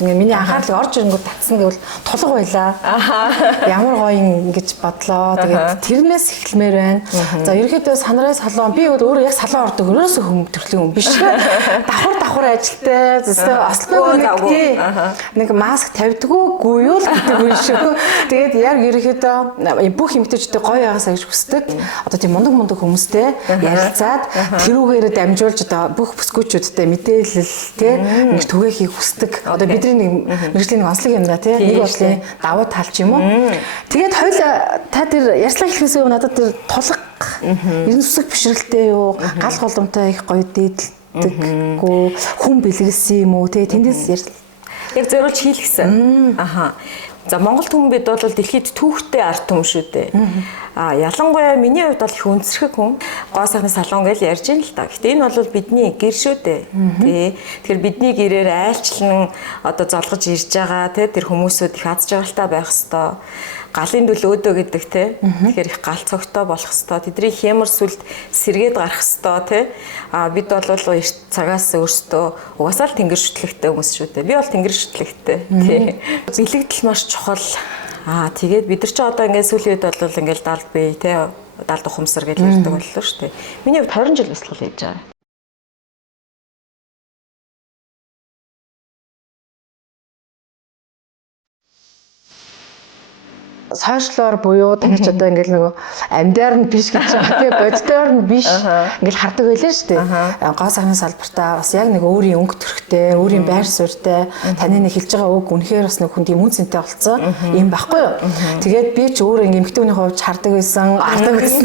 ингээ миний анхаарлыг орж ирэнгүүт татсан гэвэл тулга байлаа. Ямар гоё ингэж бодлоо. Тэгээд тэрнээс эхлэмээр байна. За ерөөхдөө санараа салон би өөрөө яг салон ордог өрөөсөө хүм төрлийн хүн биш. Давхар ажилтай. Ослогоо нэг маск тавьдггүй юу л гэдэг юм шүү. Тэгээд яг ерөөхдөө бүх эмэгтэйчүүд гоё байгаасаа гэж хүсдэг. Одоо тийм мундаг хүмүүстэй ярилцаад тэрүүгээр дамжуулж одоо бүх бүсгүүчүүдтэй мэдээлэл тий нэг түгээхийг хүсдэг. Одоо бидний нэг мэргэжлийн онцлог юм да тий нэг бодлын давуу тал ч юм уу. Тэгээд хоёул та тэр ярьслаа хэлхээс өмнө надад тэр тулга ерөн сүсэг бишрэлтэй юу гал голомтой их гоё дээдэлдэггүй хүн бэлгэлсэн юм уу тий тэндээс ярьслаа. Яг зориулж хийлгсэн. За Монгол хүн бид бол дэлхийд түүхтэй ард түмэн шүү дээ. Ялангуяа миний хувьд бол их өнцөрхөг хүн. Гоо сайхны салон гэж ярьж ин л та. Гэтэ энэ бол бидний гэр шүү дээ. Тий. Тэгэхээр бидний гэрээр айлчлан одоо золгож ирж байгаа тий тэр хүмүүсүүд их аз жаргалтай байх хэвээр. Галын дүл өөдөө гэдэг тий. Тэгэхээр их гал цогтой болох хэвээр. Тэдний хямар сүлд сэргээд гарах хэвээр тий. Бид бол эрт цагаас өөрсдөө угаасаа л тэнгэр шүтлэгтэй хүмүүс шүү дээ. Би бол тэнгэр шүтлэгтэй тий. Бэлэгдэл маш чухал. Тэгээд бид нар ч одоо ингээд сүүлийн үед бол ингээд далд бие тий далд ухамсар гэж ярьдаг боллоо шүү дээ. Миний хувьд 20 жил бясалгал хийж байгаа. Сошиалор буюу таньч одоо ингээл нөгөө амьдаар нь биш гэж байгаа тий боддоор нь биш ингээл хардаг байлаа шүү дээ. Гоо сайхны салбартаа бас яг нэг өөрийн өнгө төрхтэй, өөрийн байр суурьтай таны нэг хэлж байгаа үг үнэхээр бас нэг хүн тийм үнцэнтэй болцсон юм байхгүй юу. Тэгээд би ч өөрөө ингээм эмэгтэйний хувьд хардаг байсан, ардаг байсан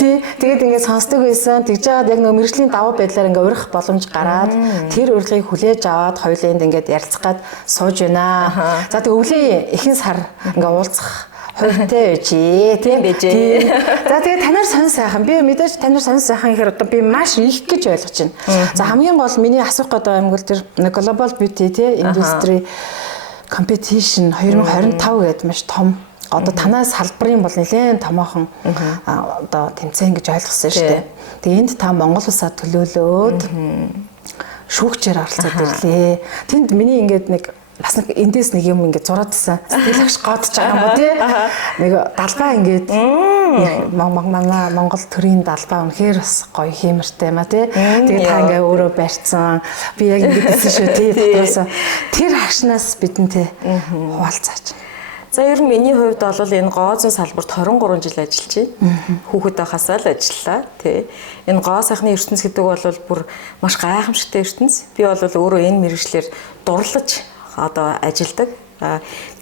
тий. Тэгээд ингээд сонсдог байсан. Тэгж жаад яг нөгөө мэргэжлийн давуу байдлаар ингээд урих боломж гараад тэр урилгыг хүлээж аваад хоёуланд ингээд ярилцах гад сууж байна. За тэг өвлийн ихэнх сар ингээд уулзах хөвтэй үжи тийм байж. За тэгээд танаар сонь сайхан. Би мэдээж танаар сонь сайхан гэхээр одоо би маш их гэж ойлгож байна. За хамгийн гол миний асуух гэдэг юм бол тэр Global Beauty тий Industry Competition 2025 гэдэг маш том. Одоо танаас салбарын бол нэлээд томоохон одоо тэмцээн гэж ойлгосон шүү дээ. Тэгээд энд та Монгол улсаа төлөөлөөд шүүгчээр оролцоод ирлээ. Тэнд миний ингээд нэг бас нэг эндээс нэг юм ингээд зураадсан. Сэтгэл агш гоодж байгаа юм уу тий? Нэг далбаа ингээд манай Монгол төрийн далбаа үнэхээр бас гоё хиймэртэй маа тий. Тэгээд та ингээд өөрөө барьцсан. Би яг ингээд хэлсэн шүү тий. Тэр агшнаас бидэнтэй хуваалцаач. За ер нь миний хувьд бол энэ гоо зүүн салбарт 23 жил ажиллаж байна. Хүүхэд байхасаа л ажиллалаа тий. Энэ гоо сайхны ертөнц гэдэг бол бүр маш гайхамшигтай ертөнц. Би бол өөрөө энэ мэргэжлэр дурлаж одоо ажилдаг.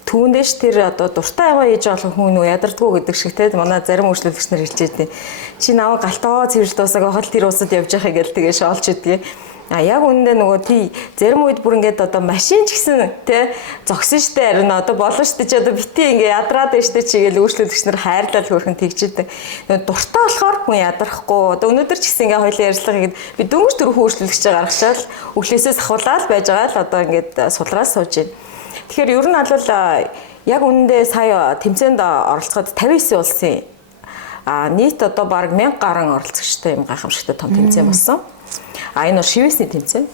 Түүнээс тэр одоо дуртай яваа хийж болох хүн нөө ядардггүй гэдэг шиг те манай зарим үйлчлүүлэгч нар хэлж байдیں۔ Чи наваа галтаа цэвэрл дуусаагаа хол тэр усад явж яхаа гэл тэгээ шоолж идгээ. Яг үүндээ нөгөө тий зарим үед бүр ингээд одоо машин ч гэсэн те зогсон штэ харин одоо болно штэ чи одоо бити ингээд ядраад байна штэ чигээл үйлчлүүлэгч нар хайрлал хөрхөн тэгчихдээ. Нөгөө дуртай болохоор хүн ядрахгүй. Одоо өнөөдөр ч гэсэн ингээд хоёлаа ярьцлага гээд би дөнгөж дөрөв үйлчлүүлэгч гаргачаал өглөөсөөс ахуулаад байж байгаа л одоо ингээд сулраад сууж байна. Тэгэхээр ер нь бол яг үнэндээ сая тэмцээнд оролцоход 59 улсын нийт одоо баг 1000 гаруй оролцогчтой юм гайхамшигтай том тэмцээн болсон. Энэ шивэсний тэмцээн.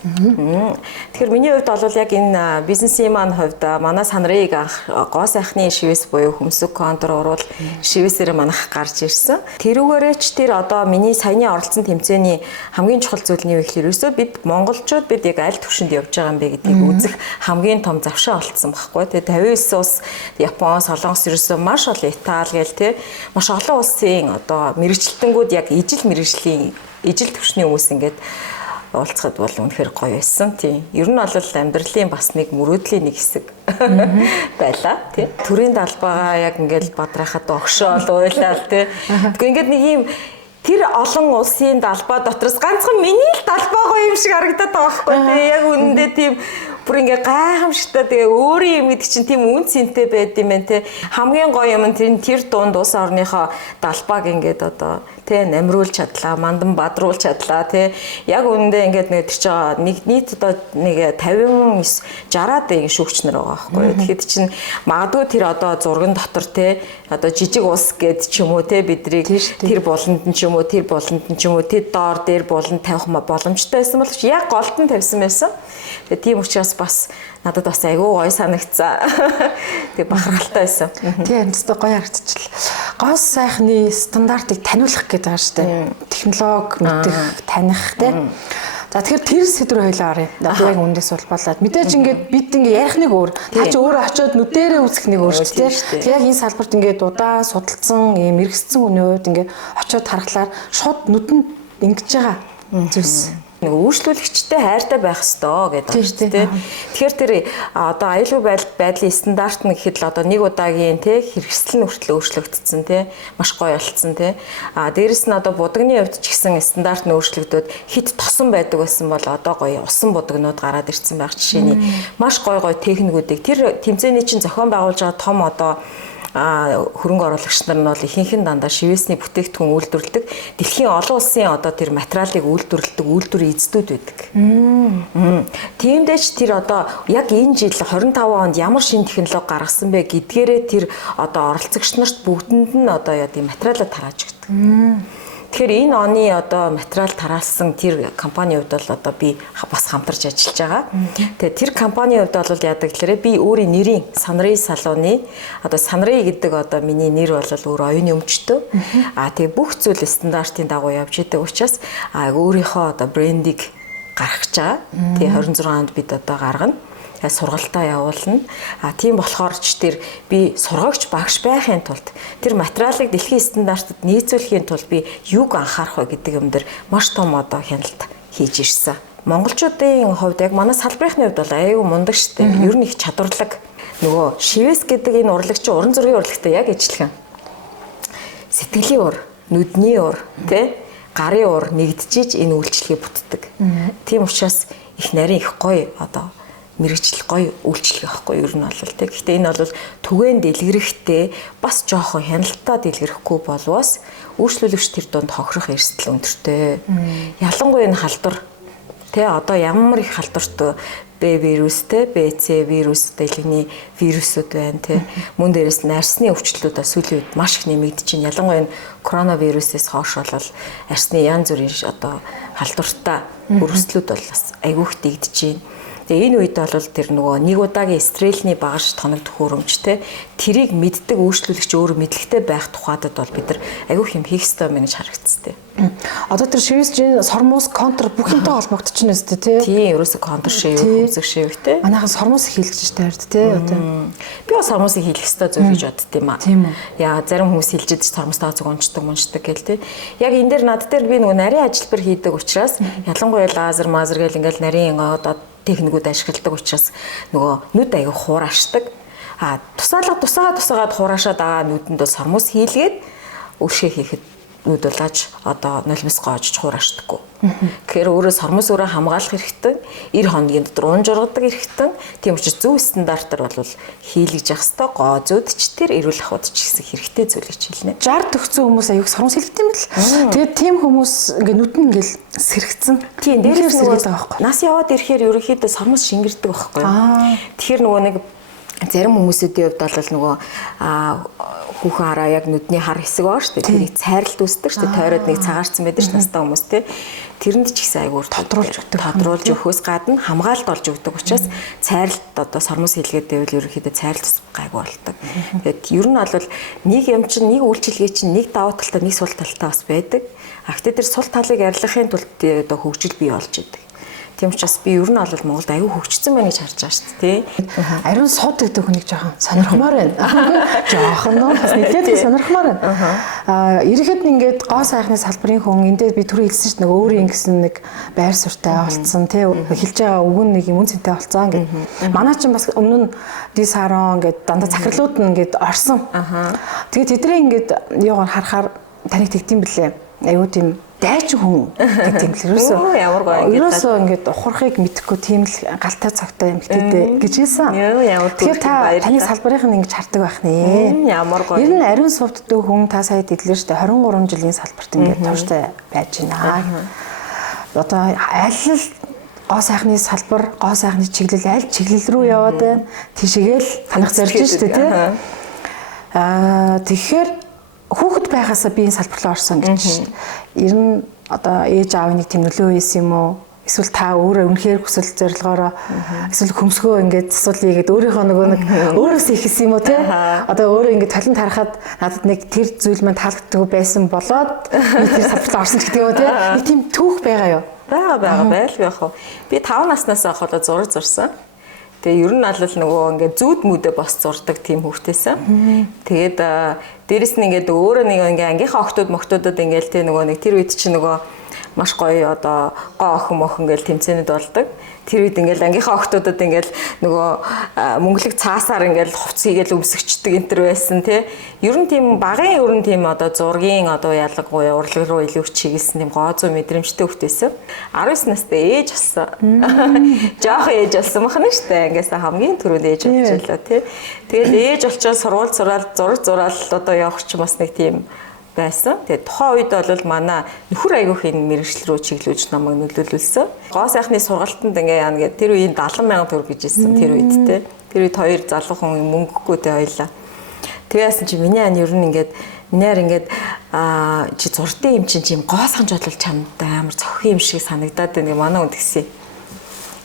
Тэгэхээр миний хувьд бол яг энэ бизнесийн маань хувьд манай санрыг гоо сайхны шивэс буюу хөмсөг контур уруул шивэсээр манах гарч ирсэн. Тэрүүгээрээ ч тэр одоо миний саяны оролцсон тэмцээний хамгийн чухал зүйл нь юу гэхээр ерөөсөө бид монголчууд бид яг аль түвшинд явж байгаа юм бэ гэдгийг үзэх хамгийн том завшаа олцсон байхгүй. Тэгээ 59 улс Япон, Солонгос ерөөсөө маш олон Итали гээл те маш олон улсын одоо мэрэгчлэлтэнгүүд яг ижил төвшний хүмүүс ингээд уулзахад бол үнэхээр гоё байсан тийм. Ер нь бол амьдралын бас нэг мөрөөдлийн нэг хэсэг байлаа тийм. Төрийн далбаагаа яг ингээд бадрахад огшоол уйлал тийм. Тэгэхгүй ингээд нэг юм тэр олон улсын далбаа дотроос ганцхан миний л далбаа гоё юм шиг харагдаад байгаа байхгүй тийм. Яг үнэндээ тийм бүр ингээ гайхамшигтай тэгээ өөрийн юм гэдэг чинь тийм үн цэнтэй байд юм байна те. Хамгийн гоё юм нь тэр дунд улс орныхоо далбааг ингээд одоо те намруулж чадлаа, мандан бадруулж чадлаа те. Яг үнэндээ ингээд нэг тэр чинь нэг нийт одоо нэг 59 60-аад ингэ шүүгчнэр байгаа байхгүй. Тэгэхэд чинь магадгүй тэр одоо зурган дотор те одоо жижиг улс гэд ч юм уу те бидрийг тэр болонд нь ч юм уу тэр болонд нь ч юм уу тэр доор дээр болонд тавих боломжтой байсан бол яг голд нь тавьсан байсан. Тэгээ тийм учраас бас надад бас айгүй гоё санагцсан. Тэг бахархалтай байсан. Тийм зөв гоё харагдчихлаа. Гоо сайхны стандартыг таниулах гэдэг байгаа шүү дээ. Технологи мэдэх, таних тийм. За тэгэхээр тэр сэдвэр хоёлаа оръё. Одоо яг үндээс улбалаад. Мэдээж ингээд бид ингээд ярих нэг өөр. Та чи өөрөө очиод нүдэрээ үзэх нэг өөр шүү дээ. Яг энэ салбарт ингээд удаан судалсан, ийм мэрэгссэн хүний хувьд ингээд очиод харахаар шууд нүдэнд ингэж байгаа зүйлс. Нэг үйлчлүүлэгчтэй хайртай байх ёстой гэдэг шүү дээ. Тэгэхээр тэр одоо аюулгүй байдлын стандарт нь гэхэд л одоо нэг удаагийн тий хэрэгсэл нь хүртэл өөрчлөгдсөн тий маш гоё болцсон тий. Дээрэс нь одоо будагны хувьд ч гэсэн стандарт нь өөрчлөгдөд хит тосон байдаг байсан бол одоо гоё усан будагнууд гараад ирсэн байх жишээний маш гоё техникүүдийг тэр тэмцээний чинь зохион байгуулж байгаа том одоо хөрөнгө оруулагч нар нь бол ихэнх нь дандаа шивэсний бүтээгдэхүүн үйлдвэрлэдэг. Дэлхийн олон улсын одоо тэр материалыг үйлдвэрлэдэг үйлдвэрийн эзэдүүд байдаг. Тиймдээ ч тэр одоо яг энэ жил 25 онд ямар шинэ технологи гаргасан бэ гэдгээрээ тэр одоо оролцогч нарт бүгдэнд нь одоо яа тийм материалаа тарааж өгдөг. Тэгэхээр энэ оны одоо материал тараалсан тэр компанийн хувьд бол одоо би бас хамтарч ажиллаж байгаа. Тэгээ тэр компанийн хувьд бол яадаг гэхээр би өөрийн нэрийн Санрей салууны одоо Санрей гэдэг одоо миний нэр бол өөр оюуны өмчтөө. Тэгээ бүх зүйл стандартын дагуу явж идэг учраас өөрийнхөө одоо брендийг гаргаж байгаа. Тэгээ 26 онд бид одоо гаргана. Сургалтаа явуулна. Тийм болохоор ч тэр би сургагч багш байхын тулд тэр материалыг дэлхийн стандартад нийцүүлэхийн тулд би юуг анхаарах вэ гэдэг юм дээр маш том одоо хяналт хийж ирсэн. Монголчуудын хувьд яг манай салбарынхны хувьд бол аюу мундаг штеп. Ер нь их чадварлаг. Нөгөө шивэс гэдэг энэ урлагчийн уран зургийн урлагтай яг ижилхэн. Сэтгэлийн ур, нүдний ур, тэ гарын ур нэгдчихэж энэ үйлчлэгийг бүтдэг. Тийм учраас их нарийн их гоё одоо мэрэгжил гоё үйлчлэг байхгүй ер нь бол тэг. Гэхдээ энэ бол түгээн дэлгэрэгтэй бас жоохон хяналтаа дэлгэрэхгүй болвоос үйлчлүүлэгч тэр донд хохирох эрсдэл өндөртэй. Ялангуяа энэ халдвар тэ одоо ямар их халдварт Б вирустэй, БЦ вирус дэлгэний вирусууд байна тэ. Мөн дээрээс арсны өвчлөлүүд сүүлийн үед маш их нэмэгдэж байна. Ялангуяа энэ коронавирусээс хойш бол арсны янз бүрийн одоо халдвартай өрсөлдүүд бол бас айгүйх дэгдэж байна. Тэгээ энэ үед бол тэр нөгөө нэг удаагийн стрелний багаж тоног төхөөрөмжтэй тэрийг мэддэг үйлчлүүлэгч өөрөө мэдлэгтэй байх тухайдад бол бид нар аюух юм хийх ёстой юм гэж харагдцтэй. Одоо тэр шивэсжийн сормоос контр бүхэнтэй холбогдчихно үстэй тий. Тийм ерөөсө контр шив, хүмсэг шивтэй. Манайхан сормоос хийлгэж таард тий одоо. Би бас сормоосыг хийлгэх ёстой зүйл гэж бодд юм аа. Тийм үү. Яа зарим хүмүүс хэлжээд сормоостаа зүг уншдаг гэл тий. Яг энэ дээр над дээр би нөгөө нарийн ажилбар хийдэг учраас ялангуяа лазер мазер гэл ингээл нарийн одоо техникүүд ашигладаг учраас нөгөө нүд аяга хураашдаг. Тусаагаад хураашаад байгаа нүдэнд бол сормоос хийлгээд өршөө хийхэд нүд болооч одоо нулимс гоожж хураашдаггүй. Тэгэхээр өөрөө сормоос өөрөө хамгаалах хэрэгтэй. 90 хоногийн дотор ун жургадаг хэрэгтэй. Тийм учраас зөв стандартаар бол хийлгэж явах хэрэгтэй. Гоо зүүдч тэр эрүүл ахуйд ч гэсэн хэрэгтэй зүйл гэж хэлнэ. 60 төгсөн хүмүүс аюух сормоос хийлгдэг юм бэл. Тэгээд тийм хүмүүс ингээ нүд нь ингээл сэрэгцэн. Тийм дээрээс сэргээд байгаа байхгүй. Нас яваад ирэхээр ерөнхийдөө сормоос шингэрдэг байхгүй. Тэгэхээр нөгөө нэг зарим хүмүүсийн хувьд бол нөгөө хүүхэн хараа яг нүдний хар хэсэг баа шүү дээ. Тэрийг цайралт үүсдэг шүү дээ. Тойроод нэг цагаарцсан байдаг ш настай хүмүүс те. Тэрэнд ч ихсэн айгуур тодруулж өгөхөөс гадна хамгаалалт олж өгдөг учраас цайралт одоо сормоос хийлгээд байвал ерөнхийдөө цайралт гайгүй болдог. Тэгээд ер нь бол нэг юм чинь нэг үйлчилгээ чинь нэг давуу талтай нэг сул талтай бас байдаг. Гэхдээ тэр сул талыг арилгахын тулд одоо хөгжил бий болж идэг. Тийм учраас би ер нь бол Монголд аюу хөгжсөн байна гэж харж байгаа шүү дээ. Ариун сууд гэдэг хүнийг жоохон сонирхмоор байна. Жоохон нөө бас нэлээд сонирхмоор байна. Ирэхэд ингээд гоо сайхны салбарын хүн эндээ би түрүү хэлсэн шүү дээ. Өөрийн гэсэн нэг байр суурьтай олцсон тий хэлж байгаа үг нь нэг юм үнцэнтэй олцсон ингээд. Манай ч бас өмнө нь дисарон ингээд дандаа захирлууд нь ингээд орсон. Тэгээд тэдний ингээд юугаар харахаар таныг тэгдэм блэ. Аюу тийм дайч хүн гэдэг юм л ерөөсөө ямар гоё ингээд ерөөсөө ингээд ухрахыг мэдэхгүй тийм л галтай цогтой юм хэлтэй гэж хэлсэн. Тэгэхээр та таны салбарынх нь ингэж хардаг байх нэ. Ямар гоё. Ер нь ариун сувддаг хүн та сая дэлгэр штэ 23 жилийн салбарт ингээд тууштай байж байна. Одоо аль л гоо сайхны салбар, гоо сайхны чиглэл аль чиглэл рүү яваад байна. Тийшээгээл танах зорж штэ тий. Тэгэхээр хүүхэд байхасаа би энэ салбар руу орсон гэж. Ер нь одоо ээж аав нэг тийм нөлөө байсан юм уу? Эсвэл та өөрөө үнэхээр хүсэл зорилгоороо эсвэл хөмсгөө ингээд засуулъя гэдэг өөрийнхөө нөгөө нэг өөрөөсөө ихсэн юм уу те? Одоо өөрөө ингээд талент харахад надад нэг тэр зүйл маань таалагддаг байсан болоод би тэр савлаа орсон гэдэг юм уу те? Нэг тийм түүх байгаа юу? Байгаа байлгүй яах вэ? Би 5 наснаас ахвал зураг зурсан. Тэгээ ер нь аль нөгөө ингээд зүүд мүдэ бос зурдаг тийм хүүхдээсэн. Тэгээд дээрэс нь ингээд өөрөө нэг ингээд ангийнхаа охтуудад ингээд тэ нөгөө нэг тэр үед чинь нөгөө маш гоё одоо гоо охин гэл тэмцэнэд болдог. Тэр үед ингээл ангийнхаа охтуудад ингээл нөгөө мөнгөлөг цаасаар ингээл хувц хийгээл өмсгчдэг энтер байсан тий. Ер нь тийм багын ер нь тийм одоо зургийн одоо ялгаггүй урлаг руу илүү чиглэсэн тийм гоо зүй мэдрэмжтэй хөвтэйсэн. 19 настай ээж болсон. Жоох ээж болсон махна штэ. Ингээс хамгийн түрүүнд ээж болж байлаа тий. Тэгэл ээж болчоод сургууль зураад зураг зураал одоо явах ч бас нэг тийм байсан. Тэгээд тухайн үед бол манай нөхөр аягүйхийн мэрэгжил рүү чиглүүлж намайг нөлөөлүүлсэн. Гоо сайхны сургалтанд ингээ яана гэдэг тэр үеийн 70,000 төгрөг гэж ирсэн тэр үед те. Тэр үед хоёр залуу хүн мөнгөгүй тэ хоёлаа. Тэгээс чи миний ань ер нь ингээд минийар ингээд чи зурдын юм чинь гоо санаж бодлол чамд амар цохин юм шиг санагдаад байна. Манай үнд гисэн.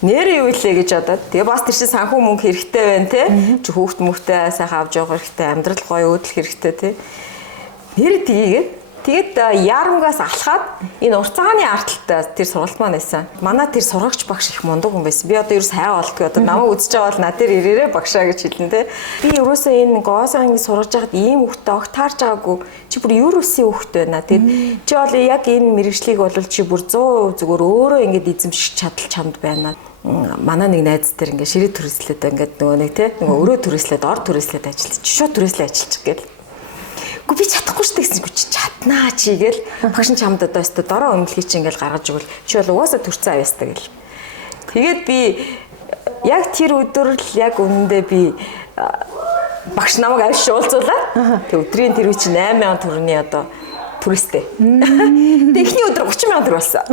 Нэр юу илээ гэж бодоод тэгээ бас тэр чинь санхүү мөнгө хэрэгтэй байна те. Чи хүүхд мөхтэй сайхан авч явах хэрэгтэй, амьдрал гоё өөдлөх хэрэгтэй те. Нэр тэгээд ярамгаас алхаад энэ урцааны арталтай тэр сургалт маань байсан. Манай тэр сургагч багш их мундаг хүн байсан. Би одоо ерөөс хайгаа болтгүй одоо намайг үзэж байгаа бол над тэр ирээрээ багшаа гэж хэлнэ те. Би ерөөсөө энэ гоосааныг сургаж байхад ийм хүүхдэд огтаарч байгаагүй. Чи бүр юурусын хүүхд байна. Тэгээд чи бол яг энэ мэрэгжлийг бол чи бүр 100% зүгээр өөрөө ингэж эзэмших чадал чамд байна. Манай нэг найз дээр ингээ ширээ түрээслээд ингээд нөгөө нэг те нөгөө өрөө түрээслээд ор түрээслээд ажиллаж шууд түрээслээ ажиллаж гээл. Гү би чадахгүй шүү дээ гэсэн чи чаднаа чи гээл багш нь чамд одоо өстө дороо өмлөхий чи ингээл гаргаж игэл чи бол угаасаа төрцөн авьяастай гэл. Тэгээд би яг тэр өдөр л яг үнэндээ би багш намайг авьяас уулзуулаад тэг өдрийн тэр үе чи 8,000 төгрөний одоо түрээстэй. Техний өдөр 30,000 төгрөг болсон.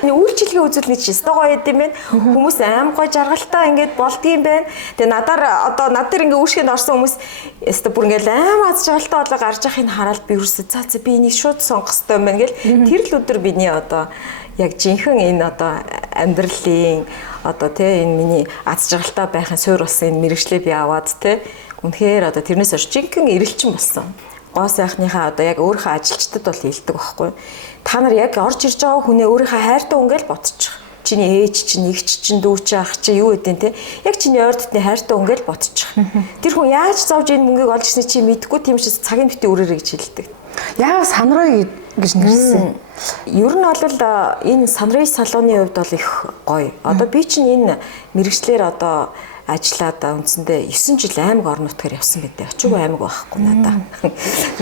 Энэ үйлчлэгээ үзүүлнэ чи өстой гоё юм байна. Хүмүүс аим гоё жаргалтай ингээд болдгийм байна. Тэгээ надаар одоо над дээр ингээд үүшгэнд орсон хүмүүс өстой бүр ингээд аим аз жаргалтай болоо гарч явахыг хараад би ерөөсөө за би энийг шууд сонгох хэрэгтэй юм байна гэл. Тэр л өдөр биний одоо яг жинхэнэ энэ одоо амьдралын одоо тий энэ миний аз жаргалтай байхын суурь болсон энэ мэрэгчлээ би аваад тий үнэхээр одоо тэрнээс хойш жинхэнэ эрэлчин болсон. Гоо сайхныхаа одоо яг өөрийнхөө ажилчдад бол хэлдэг байхгүй. Та нар яг орж ирж байгаа хүнээ өөрийнхөө хайртай үнгээл бодчих. Чиний ээж чинь, эгч чинь, дүү чинь, ах чинь юу гэдэг те. Яг чиний ойр дотны хайртай үнгээл бодчих. Тэр хүн яаж зовж энэ мөнгийг олж ирсний чи мэдэхгүй тийм учраас цагийн битээ өрөөрэй гэж хэлдэг. Яа санрой гэж нэрсэн. Ер нь бол энэ санрой салууны хувьд бол их гоё. Одоо би чинь энэ мэрэгчлэр одоо ажиллаад үндсэндээ 9 жил аймаг орон нутгаар явсан гэдэг. Очигүй аймаг байхгүй надаа.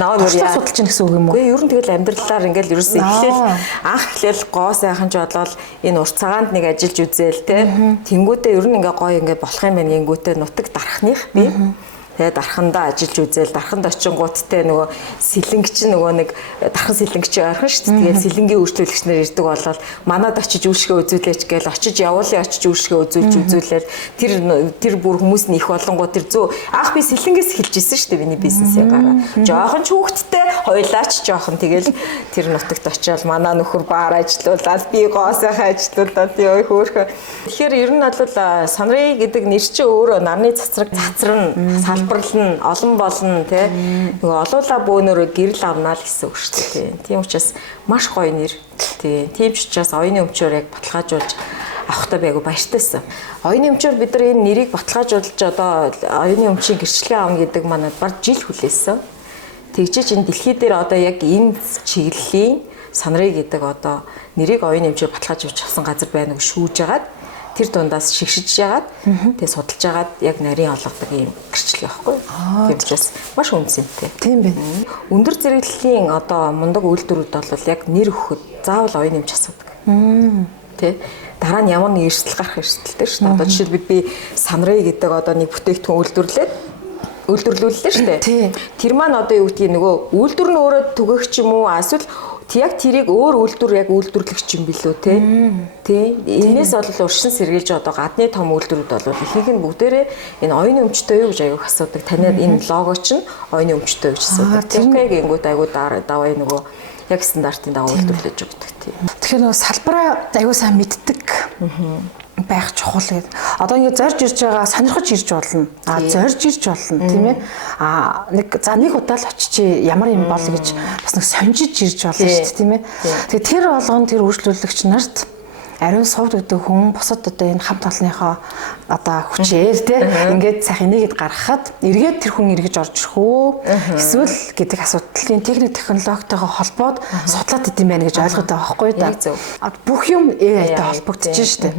Наваа яа судалж ийн гэсэн үг юм уу? Үгүй ер нь тэгэл амьдралаар ингээл ерөөсөө эхлээл анх эхлээл гоо сайхан ч болоод энэ урт цагаанд нэг ажиллаж үзээл те. Тэнгүүтээ ер нь ингээ гоё ингээ болох юм байна гингүүтээ нутаг дарахных би. Тэгээд дархандаа ажиллаж үзээл дарханд очингуудтай нөгөө сэлэнгч нөгөө нэг дархан сэлэнгч архан шүү дээ. Тэгээд сэлэнгийн үйлчлүүлэгч нар ирдэг болол манад очиж үйлшгээ үзүүлээч гээл очиж явуулын очиж үйлшгээ үзүүлээл тэр бүр хүмүүс нь их болонгоо тэр зөө анх би сэлэнгээс эхэлж исэн шүү дээ миний бизнесээ гараа. Жохон ч хүүхдтэй хоёлаач жохон тэгэл тэр нутагт очиод манай нөхөр баар ажиллуулаад би гоосайхаа ажиллуулаад ёо хөөхөө. Тэгэхээр ер нь бол санрый гэдэг нэр чинь өөрөө нарны цацраг салбарлна, олон болно тий. Нөгөө олуула бөөнөрөө гэрэл авнаа л гэсэн үг шүү дээ. Тийм учраас маш гоё нэр. Тий. Тийм ч учраас оюуны өмчөөр яг баталгаажуулж авахтаа би айгу баяртайсан. Оюуны өмчөөр бид нар энэ нэрийг баталгаажуулж одоо оюуны өмчийн гэрчлэгээ авна гэдэг манад баг жил хүлээсэн. Тэгжиж энэ дэлхий дээр одоо яг энэ чиглэлийн санрый гэдэг одоо нэрийг оюуны өмчөөр баталгаажуулж авсан газар байна гэж шүүж агаад тэр дундаас шигшиж яагаад тэгээ судалж яагаад яг нарийн олгодог юм гэрчлэг байхгүй. Тийм учраас маш үнцэнтэй. Тийм байна. Өндөр зэрэглэлийн одоо мундаг үйлдвэрүүд бол яг нэр өгөхөд заавал оюуны эмч асуудаг. Тэ дараа нь ямар нэг эрсдэл гарах эрсдэлтэй шүү дээ. Одоо жишээлбэл би санрый гэдэг одоо нэг бүтээгдэхүүн үйлдвэрлүүллээ шүү дээ. Тэр маань одоо юу гэдгийг нөгөө үйлдвэр нь өөрөө түгэх ч юм уу эсвэл яг тэрийг өөр үйлдвэр яг үйлдвэрлэгч юм билүү те. Энээс бол уршин сэргийлж одоо гадны том үйлдвэрүүд бол ихэнх нь бүгдээрээ энэ оюуны өмчтэй юу гэж аяг асуудаг. Танайд энэ лого чинь оюуны өмчтэй гэж асуудаг. Тэрнийг ингүүт аягүй даваа нөгөө яг стандартын дагуу үйлдвэрлэж өгдөг тийм. Тэгэхээр нөгөө салбараа аюу сайн мэддэг байх чухал гэдэг. Одоо ингээд зорж ирж байгаа сонирхож ирж болно. Зорж ирж болно тийм ээ. Нэг удаа л очиж ямар юм бол гэж бас нэг сонжиж ирж болно шүү дээ тийм ээ. Тэгэхээр тэр болгон тэр үйлчлүүлэгч нарт ариун сувддаг хүн босод одоо энэ хамт олонныхоо одоо хүчээр тий ингээд сайхан нэгэд гаргахад эргээд тэр хүн эргэж орж ирэх үү эсвэл гэдэг асуудлын техник технологитойгоо холбоод судлаад идэм байх гэж ойлгоод байгаа байхгүй да. Бүх юм AI-тай холбогдож штэ.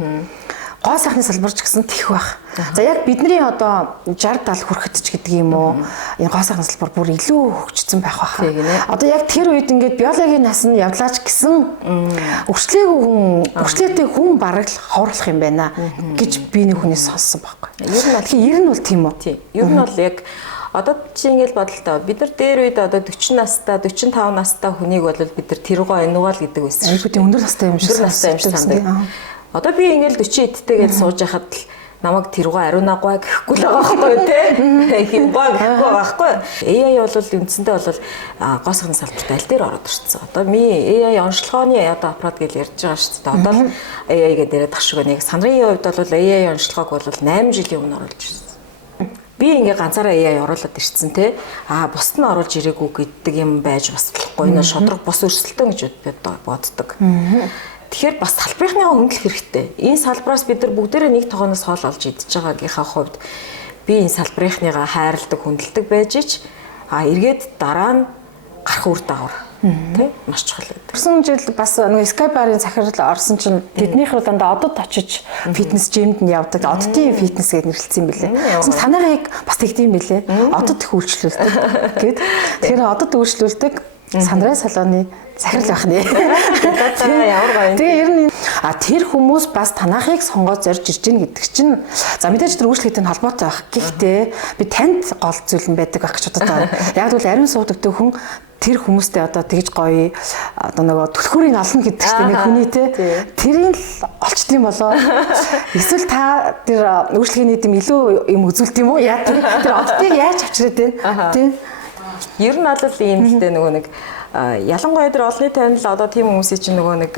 Гоо сайхны салбар ч гэсэн тэгэх байх. За яг бидний одоо 60 70 хүрэхэд ч гэдэг юм уу энэ гоо сайхны салбар бүр илүү хөгжсөн байх баха. Одоо яг тэр үед ингээд биологийн нас нь явлаач гэсэн өршлөөтэй хүн бараг л ховрлох юм байна гэж би нэг хүнээс сонссон байхгүй. Ер нь бол тийм үү? Тийм. Ер нь бол яг одоо чи ингээд бодлоо бид нар дээр үед одоо 40 настай 45 настай хүнийг бол бид нар тэргоо энугаал гэдэг байсан. Айгуу тийм өндөр настай юм шиг санагдав. Одоо би ингээл 40 эдтэйгээд сууж яхад л намайг тэргоо ариунаагүй гэхгүй л байгаа байхгүй тий. Хинбаа гэхгүй байгаа байхгүй. AI бол үндсэндээ бол гоо сайхны салбарт аль дээр ороод ирсэн. Одоо AI онцлогооны одоо аппарат гэж ярьж байгаа шүү дээ. Одоо л AI гэдэг яриад тах шиг нэг сандрын хувьд бол AI онцлогоог бол 8 жилийн өмнө оруулж ирсэн. Би ингээ ганцаараа AI оруулаад ирсэн те. Бусд нь оруулж ирээгүй гэдэг юм байж бас болохгүй. Энэ шодрог бус өрсөлдөөн гэж боддог. Тэгэхээр бас салбарынхаа хөндлөх хэрэгтэй. Энэ салбараас бид нар бүгдээрээ нэг тогооноос хоол олж идэж байгаагийнхаа хувьд би энэ салбарынхныгаа хайрладаг, хүндэлдэг байж ич эргээд дараа нь гарах үр дагавар тий маш чухал байдаг. Тэрсэн жил бас нэг Skype-ийн захирал орсон чинь тэднийх рүү дандаа одод очиж фитнес жимд нь явдаг. Оддын фитнес гэж нэрлэлсэн юм билээ. Танайхыг бас тэгдэм билээ. Одод их үйлчлүүлдэг гэд. Тэгэхээр одод үйлчлүүлдэг сандрын салооны захирал байх нэ. Ямар гоё. Тэгээ ер нь тэр хүмүүс бас танахыг сонгоод зорж ирж гин гэдэг чинь за мэдээж тэр үйлчлэгтэй холбоотой байх. Гэхдээ би танд гол зүйл нь байдаг байх гэж бодод байгаа. Яг бол ариун суудагтай хүн тэр хүмүүстэй одоо тэгж гоё одоо нөгөө түлхүүрийг олно гэдэг чинь нэг хүний те тэрийг л олчт юм болоо эсвэл та тэр үйлчлэгийн нийт юм илүү юм үзүүлт юм уу яа тэр оддыг яаж авчирээд байна тийм ер нь бол ийм л дээ нөгөө нэг ялангуяа тэр олонний танил одоо тийм хүмүүсийн чинь нөгөө нэг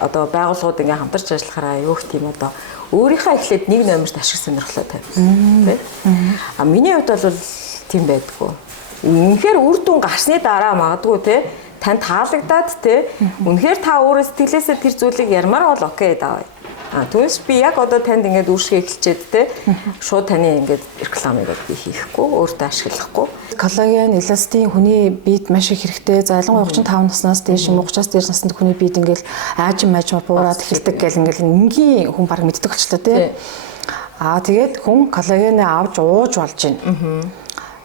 одоо байгууллагууд ингээ хамтарч ажиллахаараа юу гэх тийм одоо өөрийнхөө эхлээд нэг номерт ашиг сонирхлоо тавьсан тийм миний хувьд бол тийм байдгүй. Үнэхээр үр дүн гарсны дараа магадгүй те тань таалагдаад те үнэхээр та өөрөө сэтгэлээсээ тэр зүйлийг ярмаар бол окей даа. Түүнээс би яг одоо танд ингээд үршгэ эхэлчихэд те шууд таны ингээд рекламыг би хийхгүй өөртөө ашиглахгүй. Коллаген, эластин хүний биед маш их хэрэгтэй. За ялангуяа 35 наснаас дээш юм уу 30-аас дээш наснд хүний биед ингээд аажим буураад эхэлдэг гэл ингээд энгийн хүн баг мэддэг болчлоо те. Тэгээд хүн коллагенээ авч ууж болж байна.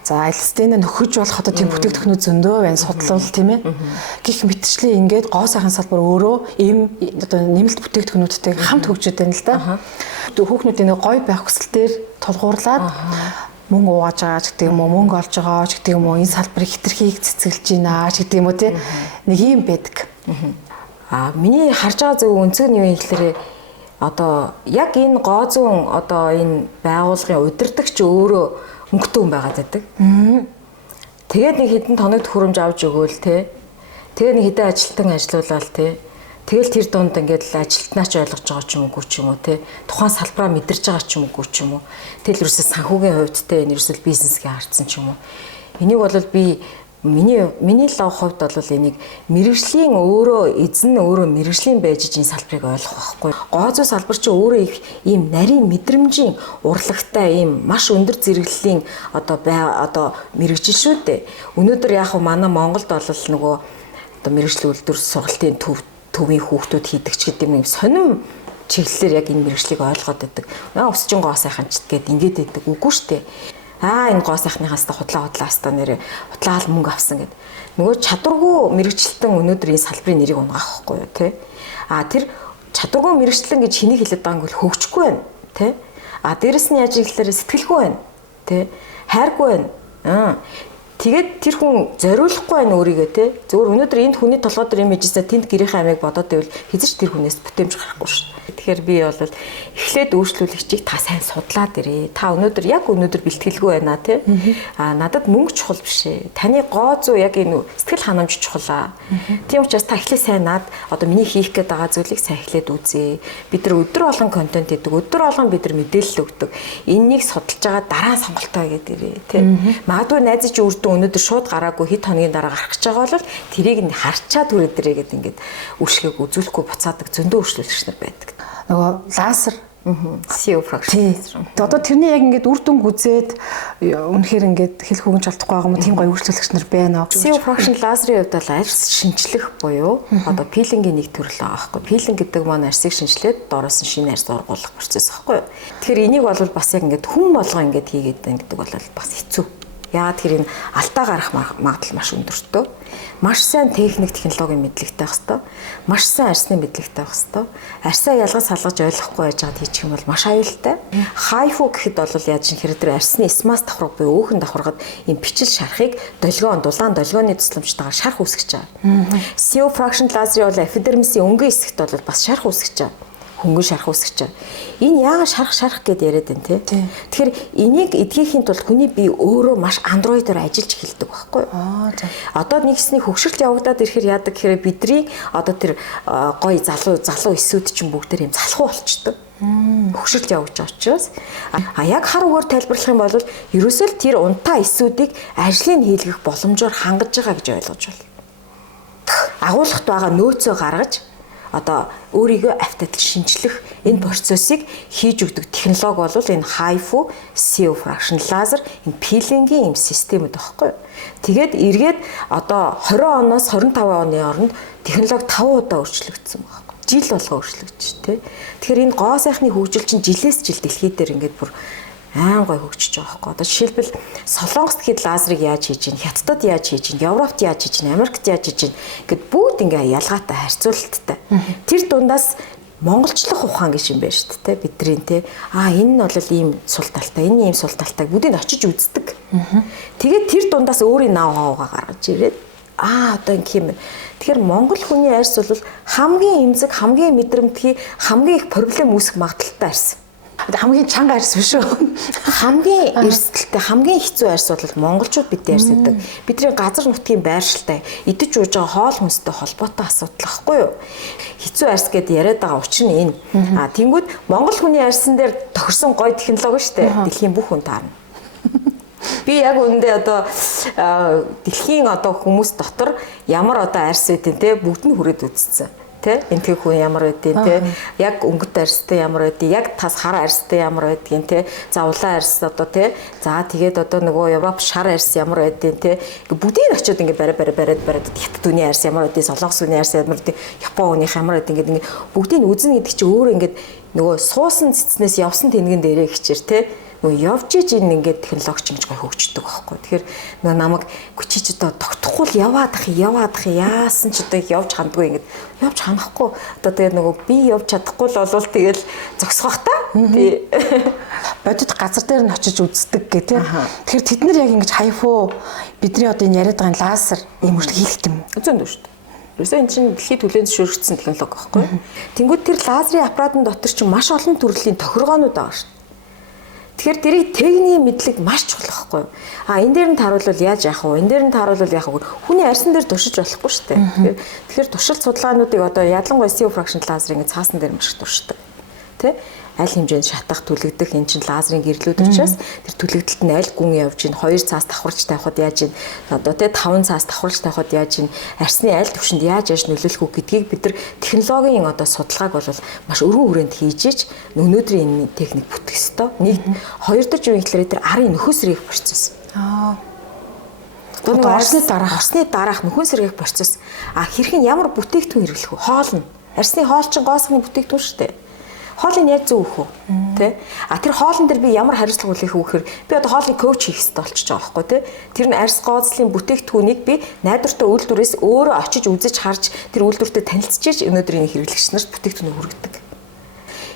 За эластинээ нөхөж болох одоо тийм бүтээгдэхүүнүүд зөндөө байна судлал тийм ээ. Гэх мэтчлээ ингээд гоо сайхан салбар өөрөө ийм одоо нэмэлт бүтээгдэхүүнүүдтэй хамт хөгжөд байна л да. Хүүхнүүдийн гоё байх хүсэлтээр тулгуурлаад мөнгө угааж байгаа ч гэдэг юм уу мөнгө олж байгаа ч гэдэг юм уу энэ салбарыг хэтэрхийг цэцгэлж байна ч гэдэг юм уу тийм нэг юм байдаг. Миний харж байгаа зөв өнцөг нь юу юм гэхээр одоо яг энэ гоо зүүн одоо энэ байгууллагын удирдагч өөрөө өнгөтэй хүн байгаад байдаг. Тэгээд нэг хэдэн тоног төхөөрөмж авч өгөөл те. Тэгээд нэг хэдэн ажилтан ажиллаулаад те. Тэгэл тэр дунд ингээд ажилтнаач ойлгож байгаа ч юм уу ч юм уу те. Тухайн салбараа мэдэрч байгаа ч юм уу ч юм уу. Тэгэл ерөөсөө санхүүгийн хувьд те энэ ерөөсөө бизнесгээ харцсан ч юм уу. Энийг бол би миний лав хувьд бол энийг мэрэгжлийн өөрөө эзэн нь өөрөө мэрэгжлийн байж энэ салбарыг ойлгох байхгүй. Гоо зүй салбар чи өөрөө их ийм нарийн мэдрэмжийн урлагтай ийм маш өндөр зэрэглэлийн одоо мэрэгжил шүү дээ. Өнөөдөр яг манай Монголд бол нөгөө одоо мэрэгжлийн үйлдвэр сургалтын төвийн хүүхдүүд хийдэг ч гэдэг юм сонирм чиглэлээр яг энэ мэрэгжлийг ойлгоод байдаг. Өсчин гоо сайхан ч гэд ингээд байдаг үгүй шүү дээ. Энэ гоо сайхныхаас та худлаа хастаа нэрээ хутлаал мөнгө авсан гэд. Нөгөө чадваргүй мэрэгчлэн өнөөдөр энэ салбарын нэрийг унгаах байхгүй юу те. Тэр чадваргүй мэрэгчлэн гэж хэнийг хэлээд байгаа юм бол хөгжихгүй байна те. Дээрэс нь яаж игэлээр сэтгэлгүй байна те. Хайргүй байна. Тэгээд тэр хүн зориулахгүй байна өөрийгөө те. Зөвөр өнөөдөр энд хүний толгой дээр юм ижисээ тэнд гэрийнхээ амийг бодоод байвал хэзээ ч тэр хүнээс бүтээмж гарахгүй шүү дээ. Тэгэхээр би бол эхлээд үйлчлүүлэгчийг та сайн судлаад ирээ. Та өнөөдөр бэлтгэлгүй байна тий. Надад мөнгө чухал биш ээ. Таны гоо зүй яг энэ сэтгэл ханамж чухал. Тийм учраас та эхлээ сайн наад одоо миний хийх гээд байгаа зүйлийг сайн эхлээд үзье. Бид нар өдөр болгон контент хийдэг. Өдөр болгон бид нар мэдээлэл өгдөг. Энэнийг судалж байгаа дараа сонголтоо хийгээд ирээ тий. Магадгүй найз чи үрдэн өнөөдөр шууд гараагүй хэд хоногийн дараа гарах гэж байгаа бол тэрийг нь харчаад түрээд ирээ гэдэг ингээд үйлчлэгийг үзүүлэхгүй буцаадаг зөндөө үйлчлүүлэгч нар байдаг. Нөгөө лазер SEO fraction. Одоо тэрний яг ингээд үр дүнг үзээд үнэхээр ингээд хэлэх хөгжиж алдахгүй байгаа юм тийм гоё үйлчлүүлэгч нар байна. SEO fraction лазерын хувьд бол арьс шинжлэх буюу одоо пилингийн нэг төрөл байгаа байхгүй. Пилинг гэдэг маань арьсыг шинжлээд доороос нь шинэ арьс ургуулах процесс байхгүй. Тэгэхээр энийг бол бас яг ингээд хүн болго ингээд хийгээд байна гэдэг бол бас хэцүү. Яагаад тэр энэ алдаа гарах магадлал маш өндөртөө. Маш сайн техник технологийн мэдлэгтэй байх хэвээр. Маш сайн арьсны мэдлэгтэй байх хэвээр. Арьсаа ялгаж салгаж ойлгохгүй байж байгаад хийчих юм бол маш аюултай. Хайфу гэхэд бол яаж юм хэрэг тэр арьсны смас давхарга буюу өөхөн давхаргад энэ бичил шарахыг дулаан долгионы тусламжтайгаар шарах үүсгэж байгаа. SEO fraction лазерын бол эпидермисийн өнгөн хэсэгт бол бас шарах үүсгэж байгаа. Хөнгөн шарах үүсгэж байгаа. Энэ яагаад шарах гэдээ яриад байна те. Тэгэхээр энийг эдгийхийн тулд хүний бие өөрөө маш андроидоор ажиллаж эхэлдэг байхгүй юу? Одоо нэгсний хөгшилт явагдаад ирэхээр яадаг гэхээр бидний одоо тэр гоё залуу эсүүд чинь бүгдээр юм залхуу болчдөг. Хөгшилт явж байгаа учраас яг хар үгээр тайлбарлах юм бол ерөөсөө л тэр унтаа эсүүдийг ажлыг хийлгэх боломжоор хангаж байгаа гэж ойлгож байна. Агуулгад байгаа нөөцөө гаргаж одоо өөрийгөө автоматар шинжлэх энэ процессыг хийж өгдөг технологи бол энэ HIFU SEO fraction laser энэ пилингийн юм системүүд байхгүй юу. Тэгээд эргээд одоо 20 оноос 25 оны хооронд технологи 5 удаа өөрчлөгдсөн байхгүй. Жил болго өөрчлөгдөж тэ. Тэгэхээр энэ гоо сайхны хөгжил чинь жилээс жил дэлхий дээр ингээд бүр аим гой хөгжиж байгаа байхгүй. Одоо жишээлбэл Солонгост хэд лазерыг яаж хийж гин, Хятадд яаж хийж гин, Европт яаж хийж гин, Америкт яаж хийж гин гэд бүгд ингээ ялгаатай харьцуулалттай. Тэр дундаас монголчлох ухаан гэж юм байна шүү дээ бидний те. Энэ нь бол ийм сул талтай, энэ ийм сул талтай бүгдийг очиж үздэг. Тэгээд тэр дундаас өөрийн нав хавгаа гаргаж ирээд одоо ингэ юм. Тэгэхээр монгол хүний арьс бол хамгийн эмзэг, хамгийн мэдрэмтгий, хамгийн их проблем үүсэх магадaltaй арьс. Хамгийн чанга арьс биш үү? Хамгийн эрсдэлтэй, хамгийн хэцүү арьс бол монголчууд бидний арьс гэдэг. Бидний газар нутгийн байршилтай, идэж ууж байгаа хоол хүнстэй холбоотой асуудал байхгүй юу? Хэцүү арьс гэдээ яриад байгаа учир нь энэ. Тэнгүүд монгол хүний арьсан дээр тохирсон гоё технологи шүү дээ. Дэлхийн бүх хүн таарна. Би яг үүндээ одоо дэлхийн одоо хүмүүс дотор ямар одоо арьс байдیں۔ Тэ бүгд нь хүрээд үзсэн. Тэ энтхий хүн ямар байдیں۔ Тэ яг өнгөт арьстай ямар байдیں۔ Яг тас хар арьстай ямар байдیں۔ Тэ за улаан арьс одоо тэ за тэгээд одоо нөгөө Европ шар арьс ямар байдیں۔ Тэ бүгдийг очиод ингэ бариад Хятад үний арьс ямар байдیں۔ Солонгос үний арьс ямар байдیں। Япон үних ямар байдیں ингэ бүгдийг үзнэ гэдэг чинь өөр ингэ нөгөө суусан цэцнээс явсан тэнгэн дээрээ хичээр тэ явж иж энэ ингээд технологич ингэж гой хөгждөг байхгүй. Тэгэхээр нөгөө намайг хүчиж одоо тогтохгүй л яваад ах яасан ч одоо явж хандгүй ингээд явж ханахгүй. Одоо тэгээд нөгөө би явж чадахгүй л болвол тэгэл зогсгох та. Тий. Бодит газар дээр нь очиж үздэг гэх тийм. Тэгэхээр тэд нар яг ингэж хайфуу бидний одоо энэ яриад байгаа лазер ийм үйлчлэг хийх юм. Зөндөө шүү дээ. Ерөөсөө энэ чинь дэлхийд хүлээн зөвшөөрөгдсөн технологи байхгүй. Тэнгүүд тэр лазерын аппаратын дотор чинь маш олон төрлийн тохиргоонууд байгаа шүү. Тэгэхээр тэрийг техникийн мэдлэг маш чухал байхгүй юу? Энэ дээр нь тааруулвал яаж яах вэ? Энэ дээр нь тааруулвал яах вэ? Хүний арьсан дээр туршиж болохгүй шүү дээ. Тэгэхээр туршилт судалгаануудыг одоо ялангуяа SEO fraction лазер ингэ цаасан дээр маш их туршдаг. Тэ? Аль хэмжээнд шатах түлэгдэх энэ чинь лазерын гэрлүүд учраас тэр түлэгдэлт нь аль гүн явж ийн 2 цаас давхарч тавихад яаж ийн одоо тэ 5 цаас давхарч тавихад яаж ийн арьсны аль түвшинд яаж нөлөөлөх үү гэдгийг бид нар технологийн одоо судалгааг бол маш өргөн хүрээнд хийж ич өнөөдрийн энэ техник бүтгэх ёстой. Нэг хоёр дахь юу гэхээр тэр арын нөхөн сэргийх процесс. Одоо орсны дараах нөхөн сэргийх процесс. Хэрхэн ямар бүтээгдэхүүн хэрэглэх вэ? Хоол нь. Арьсны хоол чинь гоосны бүтээгдэхүүн шүү дээ. Хоолыг яаж зөөх үү? Тэ? Тэр хоолн дээр би ямар хариуцлага хүлээх үү гэхээр би одоо хоолны коуч хийх хэрэгтэй болчихж байгаа байхгүй тий? Тэр нь арьс гооцлын бүтээгдэхүүнийг би найдвартай үйлдвэрээс өөрөө очиж үзэж харж тэр үйлдвэртэй танилцчихж өнөөдрийн хэрэглэгч нарт бүтээгдэхүүнийг хүргэдэг.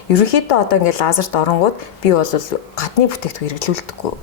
Ерөнхийдөө одоо ингээд лазерт оронгууд би бол гадны бүтээгдэхүүн хэрэглүүлдэггүй.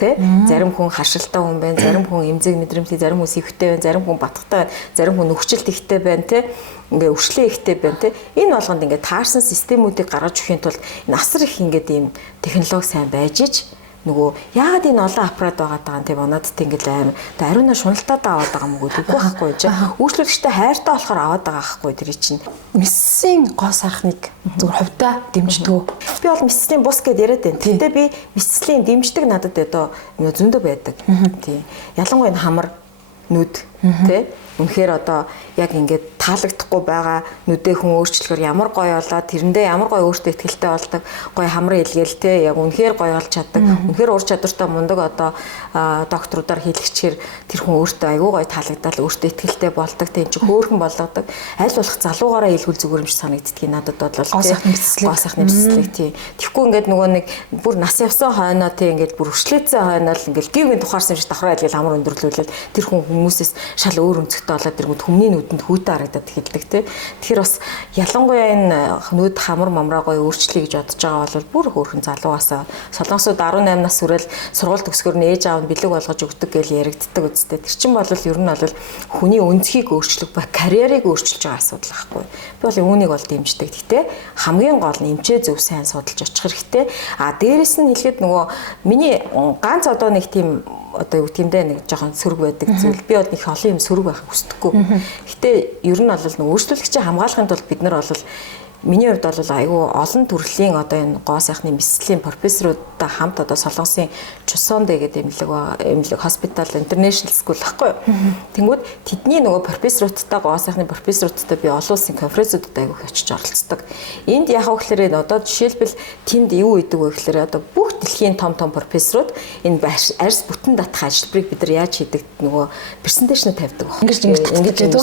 Тэ? Зарим хүн харшилтай хүн байна, зарим хүн эмзэг мэдрэмтгий, зарим хүн сэвхтэй байна, зарим хүн батгатай байна, зарим хүн өвчлөлт ихтэй байна, тэ? Ингээ өвчлөө ихтэй байна, тэ? Энэ болгонд ингээ таарсан системүүдийг гаргаж өхийн тулд энэ асар их ингээд ийм технологи сайн байж ич нөгөө яагаад энэ олон аппарат байгаа даа тийм манадад ингээд аим ариунаар шуналтаад аваад байгаа юм уу гэдэггүй байхгүй чи үйлчлүүлэгчтэй хайртай болохоор аваад байгаа байхгүй тэр чинь Мессийн гоо сайхныг зөвхөн хувьдаа дэмждэг. би бол месслийн бус гэдээ яриад байна. Тэгтээ би месслийн дэмждэг надад одоо зөндөө байдаг. Тийм. Ялангуяа энэ хамар нүд тий үнэхээр одоо яг ингээд таалагдахгүй байгаа нүдээ хүн өөрчлөхөр ямар гоё болоо тэрэндээ ямар гоё өөртөө ихтэй болдог гоё хамар илгээл те яг үнэхээр гоё болж чаддаг үнэхээр ур чадвартай мундаг одоо докторудаар хэлэгчээр тэр хүн өөртөө аягүй гоё таалагдал өөртөө ихтэй болдог те энэ ч хөөрхөн болгодог аль болох залуугаараа илгүүл зүгээр юм шиг санагддгийг надад бодлоо гоо сайхны мэслэг тий тэгэхгүй ингээд нөгөө нэг бүр нас явсан хойноо те ингээд бүр өршлөөцсөн хойноо л ингээд гівгийн тухаарсан юм шиг давхраа илгээл хамар өндөрлүүлээд тэр хүн хүмүүсээс шал өөр өнцгтэй болоод тэргүүд хүмүүний нүдэнд хүүтэй харагдаад хэлдэг те. Тэгэхээр бас ялангуяа энэ нүд хамар мамраа гоё өөрчлөе гэж бодож байгаа бол бүр хөөрхөн залуугаас солонгосууд 18 нас хүрэл сургууль төгсгөр нь ээж аав нь бэлэг болгож өгдөг гэж яригддаг үстэй. Тэр чинь бол ер нь бол хүний өнцгийг өөрчлөх ба карьерийг өөрчилж байгаа асуудал байхгүй. Би бол үүнийг бол дэмждэг. Гэхдээ хамгийн гол нь эмчээ зөв сайн судалж очих хэрэгтэй. А дээрэс нь хэлэхэд нөгөө миний ганц одоо нэг тийм одоо юу гэмдэ нэг жоохон сөрөг байдаг зүйл. Би бол их олон юм сөрөг байхыг хүсдэггүй. Гэтэ ер нь бол нэг өөрчлөлтөчийн хамгаалахын тулд бид нар бол миний хувьд бол айгүй олон төрлийн одоо энэ гоо сайхны мэслийн профессоруудтай хамт одоо Солонгосын Чусондэ гэдэг эмнэлэг хоспитал интернэшнл скул байхгүй. Тэнгүүд тэдний нөгөө профессоруудтай гоо сайхны профессоруудтай би олон улсын конференцуудад айгүй их очиж оролцдог. Энд яг гэхээр одоо жишээлбэл тэнд юу идэг вэ гэхээр одоо бүх дэлхийн том профессорууд энэ арьс бүтэн татах ажиллабарыг бид нар яаж хийдэг нөгөө презентацийн тавьдаг. Ингэж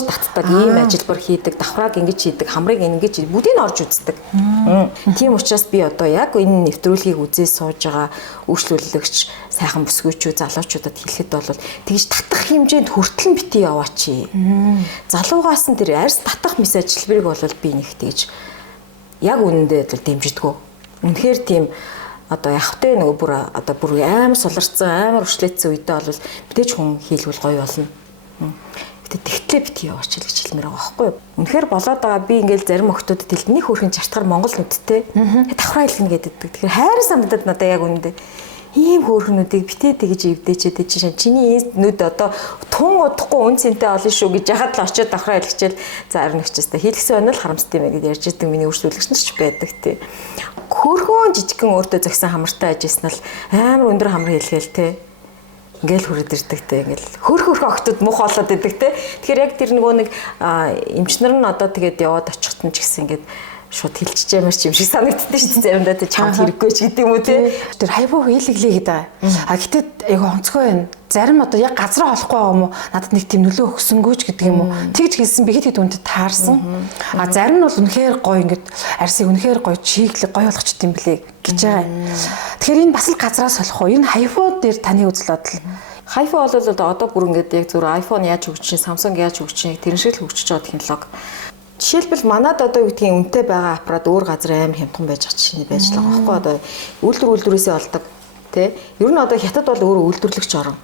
татдаг ийм ажиллабар хийдэг, давхрааг ингэж хийдэг, хамрыг ингэж бүгдийг орж үздэг. Тийм учраас би одоо яг энэ нэвтрүүлгийг үзээ сууж байгаа үйлчлүүлэгч сайхан бүсгүйчүүд залуучуудад хэлэхэд бол тэгж татах хэмжээнд хүртэл битгий яваач. Залуугаас нь тэр арьс татах мэс ажиллабарыг бол би нэг тэгж яг үнэндээ дэмждэггүй. Үнэхээр тийм одоо явахтай нөгөө бүр амар суларцсан амар өршлөөцсөн үедээ бол мэдээж хүн хийлгүүл гоё болно. Тэгтлээ бит яваач л гэж хэлмээр байгаа байхгүй юу. Үнэхээр болоод байгаа би ингээл зарим охтуудад хэлдэг нэг хөөрхөн чартахаар Монгол нүдтэй давхраа илгэнэ гэдэг. Тэгэхээр хайр санагдаад надад яг үнэндээ ийм хөөрхнүүдийг битээ тэгж эвдээчээд чинь чиний нүд одоо тун удахгүй үн цэнтэй олон шүү гэж яхад л очиод давхраа илгэчихэл за арин өгчөөстэй хэлгсэн өнөл харамстай юм гэж ярьж идэг миний үйлчлүүлэгч нар ч байдаг тий. Хөөрхөн жижигхэн өөртөө зогсон хамартай ажсэн л амар өндөр хамар хэлгээл тий. Ингээл хүрээд ирдэг те ингээл хөрх октод мух болоод идэг те. Тэгэхээр яг тэр нөгөө нэг эмчнэр нь одоо тэгээд яваад очихт нь ч гэсэн ингээд шууд хилчиж ямар ч юм шиг санагддээ шүү дээ. Заримдаа тэ чамд хэрэггүй ч гэдэг юм уу те. Тэр хайбуу хийлэглээ гэдэг. А гэтээ айгу онцгой байна. Зарим одоо яг газраа олохгүй байгаа юм уу? Надад нэг тийм нөлөө өгсөнгөөч гэдэг юм уу? Тэгж хэлсэн би хэд үнэтэй таарсан. А зарим нь бол үнэхээр гоё ингээд арьсыг үнэхээр гоё чиглэг гоё болгочихд юм блэ гэж байгаа. Тэгэхээр энэ бас л газраас олох уу? Энэ хайфуу дээр таны үзэл бодол. Хайфуу бол одоо бүр ингээд яг зүгээр iPhone яаж хөгжиж, Samsung яаж хөгжиж, тэрэн шиг л хөгжиж байгаа технологи. Жишээлбэл манад одоо юу гэдгийг үнэтэй байгаа аппарат өөр газар амар хямдхан байж байгаа чинь байж байгаа байхгүй одоо үйлдвэрээсээ олдог тий. Ер нь одоо хятад бол өөрөө үйлдвэрлэгч орон.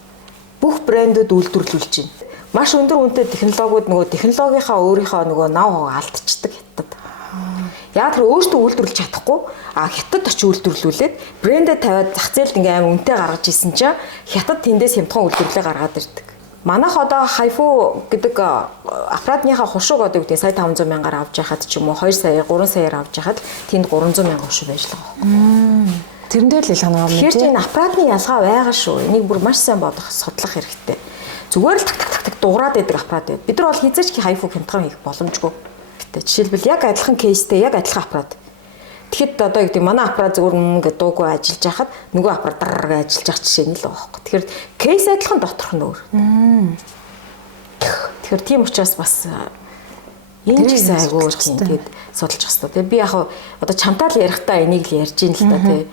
Бүх брэндүүд үйлдвэрлүүлж байна. Маш өндөр үнэтэй технологиуд нөгөө технологийнхаа өөрийнхөө нөгөө нав алдчихдаг хятад. Яг тэр өөртөө үйлдвэрлэж чадахгүй хятад очиж үйлдвэрлүүлээд брэндээ тавиад зах зээлд ингээм амар үнэтэй гаргаж исэн чинь хятад тэндээс хямдхан үйлдвэрлэлээ гаргаад ирдэг. Манайх одоо хайфу гэдэг аппаратныхаа хушууг одоо үгтэй сая 500 мянгаар авч яхад ч юм уу 2 сая 3 саяар авч яхад тэнд 300 мянган хушуу байж л байгаа. Тэрэндээ л ялгаа юм. Тэгэхээр энэ аппаратны ялгаа байгаа шүү. Энийг бүр маш сайн бодох, судлах хэрэгтэй. Зүгээр л так дуурайд байдаг аппарат байд. Бид нар бол хизээч хайфу хямдхан хийх боломжгүй. Гэтэ жишээлбэл яг адилхан кейстэй яг адилхан аппарат. Тэгэхэд одоо юу гэдэг манай аппарат зүгээр ингээд дуугүй ажиллаж байхад нөгөө аппарат дараагаа ажиллаж явах жишээ нь л байгаа байхгүй. Тэгэхээр кейс адилхан доторх нь өөр. Тэгэхээр тийм учраас бас энэ ч гэсэн айгүй тийм тэгээд судалж байгаа хэрэгтэй. Би яг одоо чамтаа л ярихдаа энийг л ярьж ийн л та тий.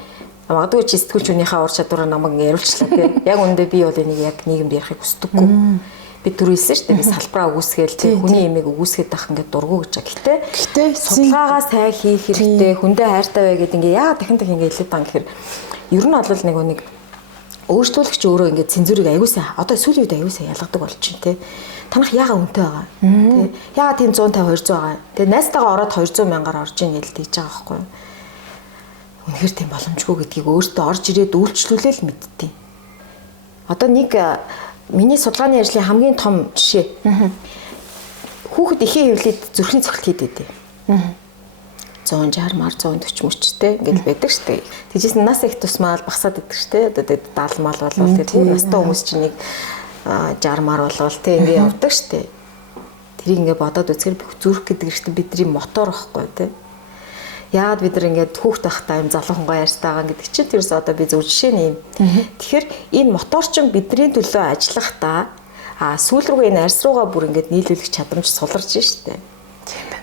Магадгүй чи сэтгүүлчнийхээ ур чадвараа намайг яриулчлаа тий. Яг үндэ би бол энийг яг нийгэмд ярихыг хүсдэггүй. Би түрүүлсэн шүү дээ. Би салбараа үгүйсгээл тий хүний имийг үгүйсгээд байх ингээд дургу гэж. Гэтэ судалгаагаа сайн хийх хэрэгтэй. Хүндээ хайртай бай гэдэг ингээ яа дахин ингээд хэлээд байгаа гэхээр ер нь бол нэг Өөрчлөлөгч өөрөө ингээд цензурыг аягуусаа одоо сүүлийн үед аягуусаа ялгадаг болж байна те. Танах яага үнэтэй байгаа. Тэ. Яага тийм 150 200 байгаа. Тэгээ найстайгаа ороод 200 мянгаар орж ийн гэлд хийж байгаа байхгүй юу? Үнэхээр тийм боломжгүй гэдгийг өөртөө орж ирээд үйлчлүүлээл мэдтий. Одоо нэг миний судалгааны ажлын хамгийн том жишээ. Хүүхэд ихээ хөвлөд зүрхний цогцолт хийдэг. 160 мар 140 мөчтэй ингээд байдаг штэ. Тэжээс нас их тусмал багсаад идэг штэ. Одоо 70 мал болвол тэр настай хүмүүс чинь нэг 60 мар болвол тэ ингээд явдаг штэ. Тэрийг ингээд бодоод үзэхээр зүрх гэдэг чинь бидний мотор байхгүй тэ. Яагаад бид нар ингээд хүүхд байхдаа юм залуухан ярьстай байгаа гэдэг чинь тэрс одоо би зөв жишээ нь юм. Тэгэхээр энэ мотор чинь бидний төлөө ажиллахдаа сүүл рүүгээ энэ арьс руугаа бүр ингээд нийлүүлэх чадамж суларч штэ.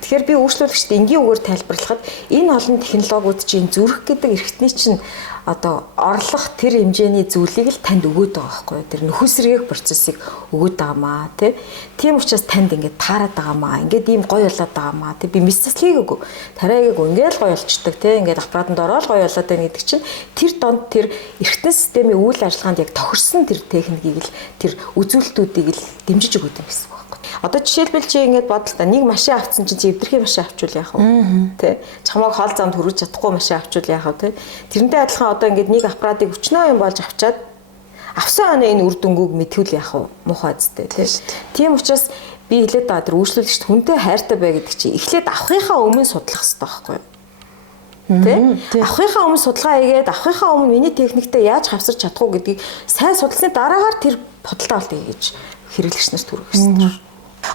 Тэгэхээр би үйлчлүүлэгчд энгийн үгээр тайлбарлахад энэ олон технологиуд чинь зүрх гэдэг эрхтний чинь одоо орлох тэр хэмжээний зүйлийг л танд өгөөд байгаа байхгүй. Тэр нөхөн сэргээх процессыг өгөөд байгаамаа тий. Тийм учраас танд ингээд таарад байгаамаа. Ингээд ийм гоё болоод байгаамаа тий. Би мисцлийг өгөө. Тариагийг ингээл гоё болчдөг тий. Ингээд аппаратанд ороод гоё болоод байна гэдэг чинь тэр донд тэр эрхтэн системийн үйл ажиллагаанд яг тохирсон тэр техникийг л тэр үзүүлэлтүүдийг л дэмжиж өгөөд юм гэсэн. Одоо жишээлбэл чи ингээд бодлоо нэг машин авцсан чинь эвдэрхий машин авчвал яах вэ? Тэ. Чамайг хол замд хүргэж чадахгүй машин авчвал яах вэ? Тэрнтэй адилхан одоо ингээд нэг аппаратыг өчнөө юм болж авчаад авсан оноо энэ үр дүнгүйг мэдвэл яах вэ? Муухай зүтэй тий. Тийм учраас би хэлээд байгаа тэр үйлчлүүлэгчд хүнтэй хайртай бай гэдэг чи эхлээд авахынхаа өмнө судлах хэрэгтэй байхгүй юу? Тэ. Авахынхаа өмнө судалгаа хийгээд авахынхаа өмнө миний техниктэй яаж хавсарч чадах уу гэдгийг сайн судалсны дараагаар тэр бодолтой болтыг гэж хэрэглэгч нарт хүргэх хэрэгтэй.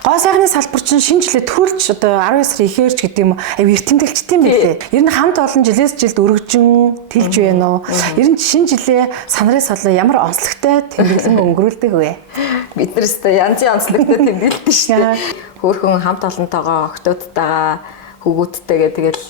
Гоо сайхны салбар чинь шинэ жилээ төрүүлж одоо 12 сар ихээрч гэдэг юм аяа эртэмдэлчтэй юм билээ. Ер нь хамт олон жилээс жилд өргөжин тэлж байна уу? Ер нь шинэ жилээ санарын салаа ямар онцлогтой тэмдэглэн өнгөрүүлдэг вэ? Бид нар өстө янзын онцлогтой тэмдэглэдэг шүү дээ. Хөөхөн хамт олонтойгоо октодтойгоо хөвгүүдтэйгээ тэгэл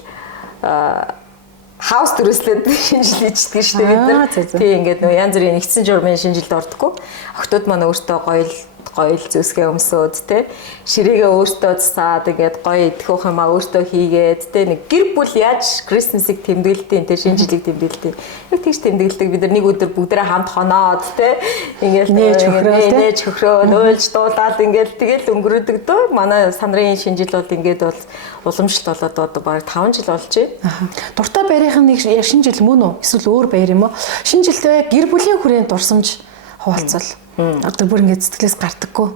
хаус төрөслөд шинэ жил ичдэг шүү дээ бид нар. Тийм ингээд нөө янз бүрийн нэгдсэн журмын шинэ жилд ордоггүй. Октод маань өөртөө гоё зүсгээ өмсөөд те ширээгээ өөртөө засаад ингээд гоё идэхөх юмаа өөртөө хийгээд те нэг гэр бүл яаж Крисмсыг тэмдэглэдэг те шинэ жилийг тэмдэглэдэг. Яг тийш тэмдэглэдэг бид нар нэг өдөр бүгдээрээ хамт хоноод те ингээд нээж хөхрөө нөөлж дуулаад ингээд тэгэл өнгөрөөдөг дөө. Манай санрын шинэ жил бол ингээд бол уламжлалт болоод одоо бараг 5 жил болж байна. Дуртай баярын нэг шинэ жил мөн үү? Эсвэл өөр баяр юм уу? Шинэ жилдээ гэр бүлийн хүрээнд дурсамж хуваалцвал одоо бүр ингэ сэтгэлээс гардаггүй.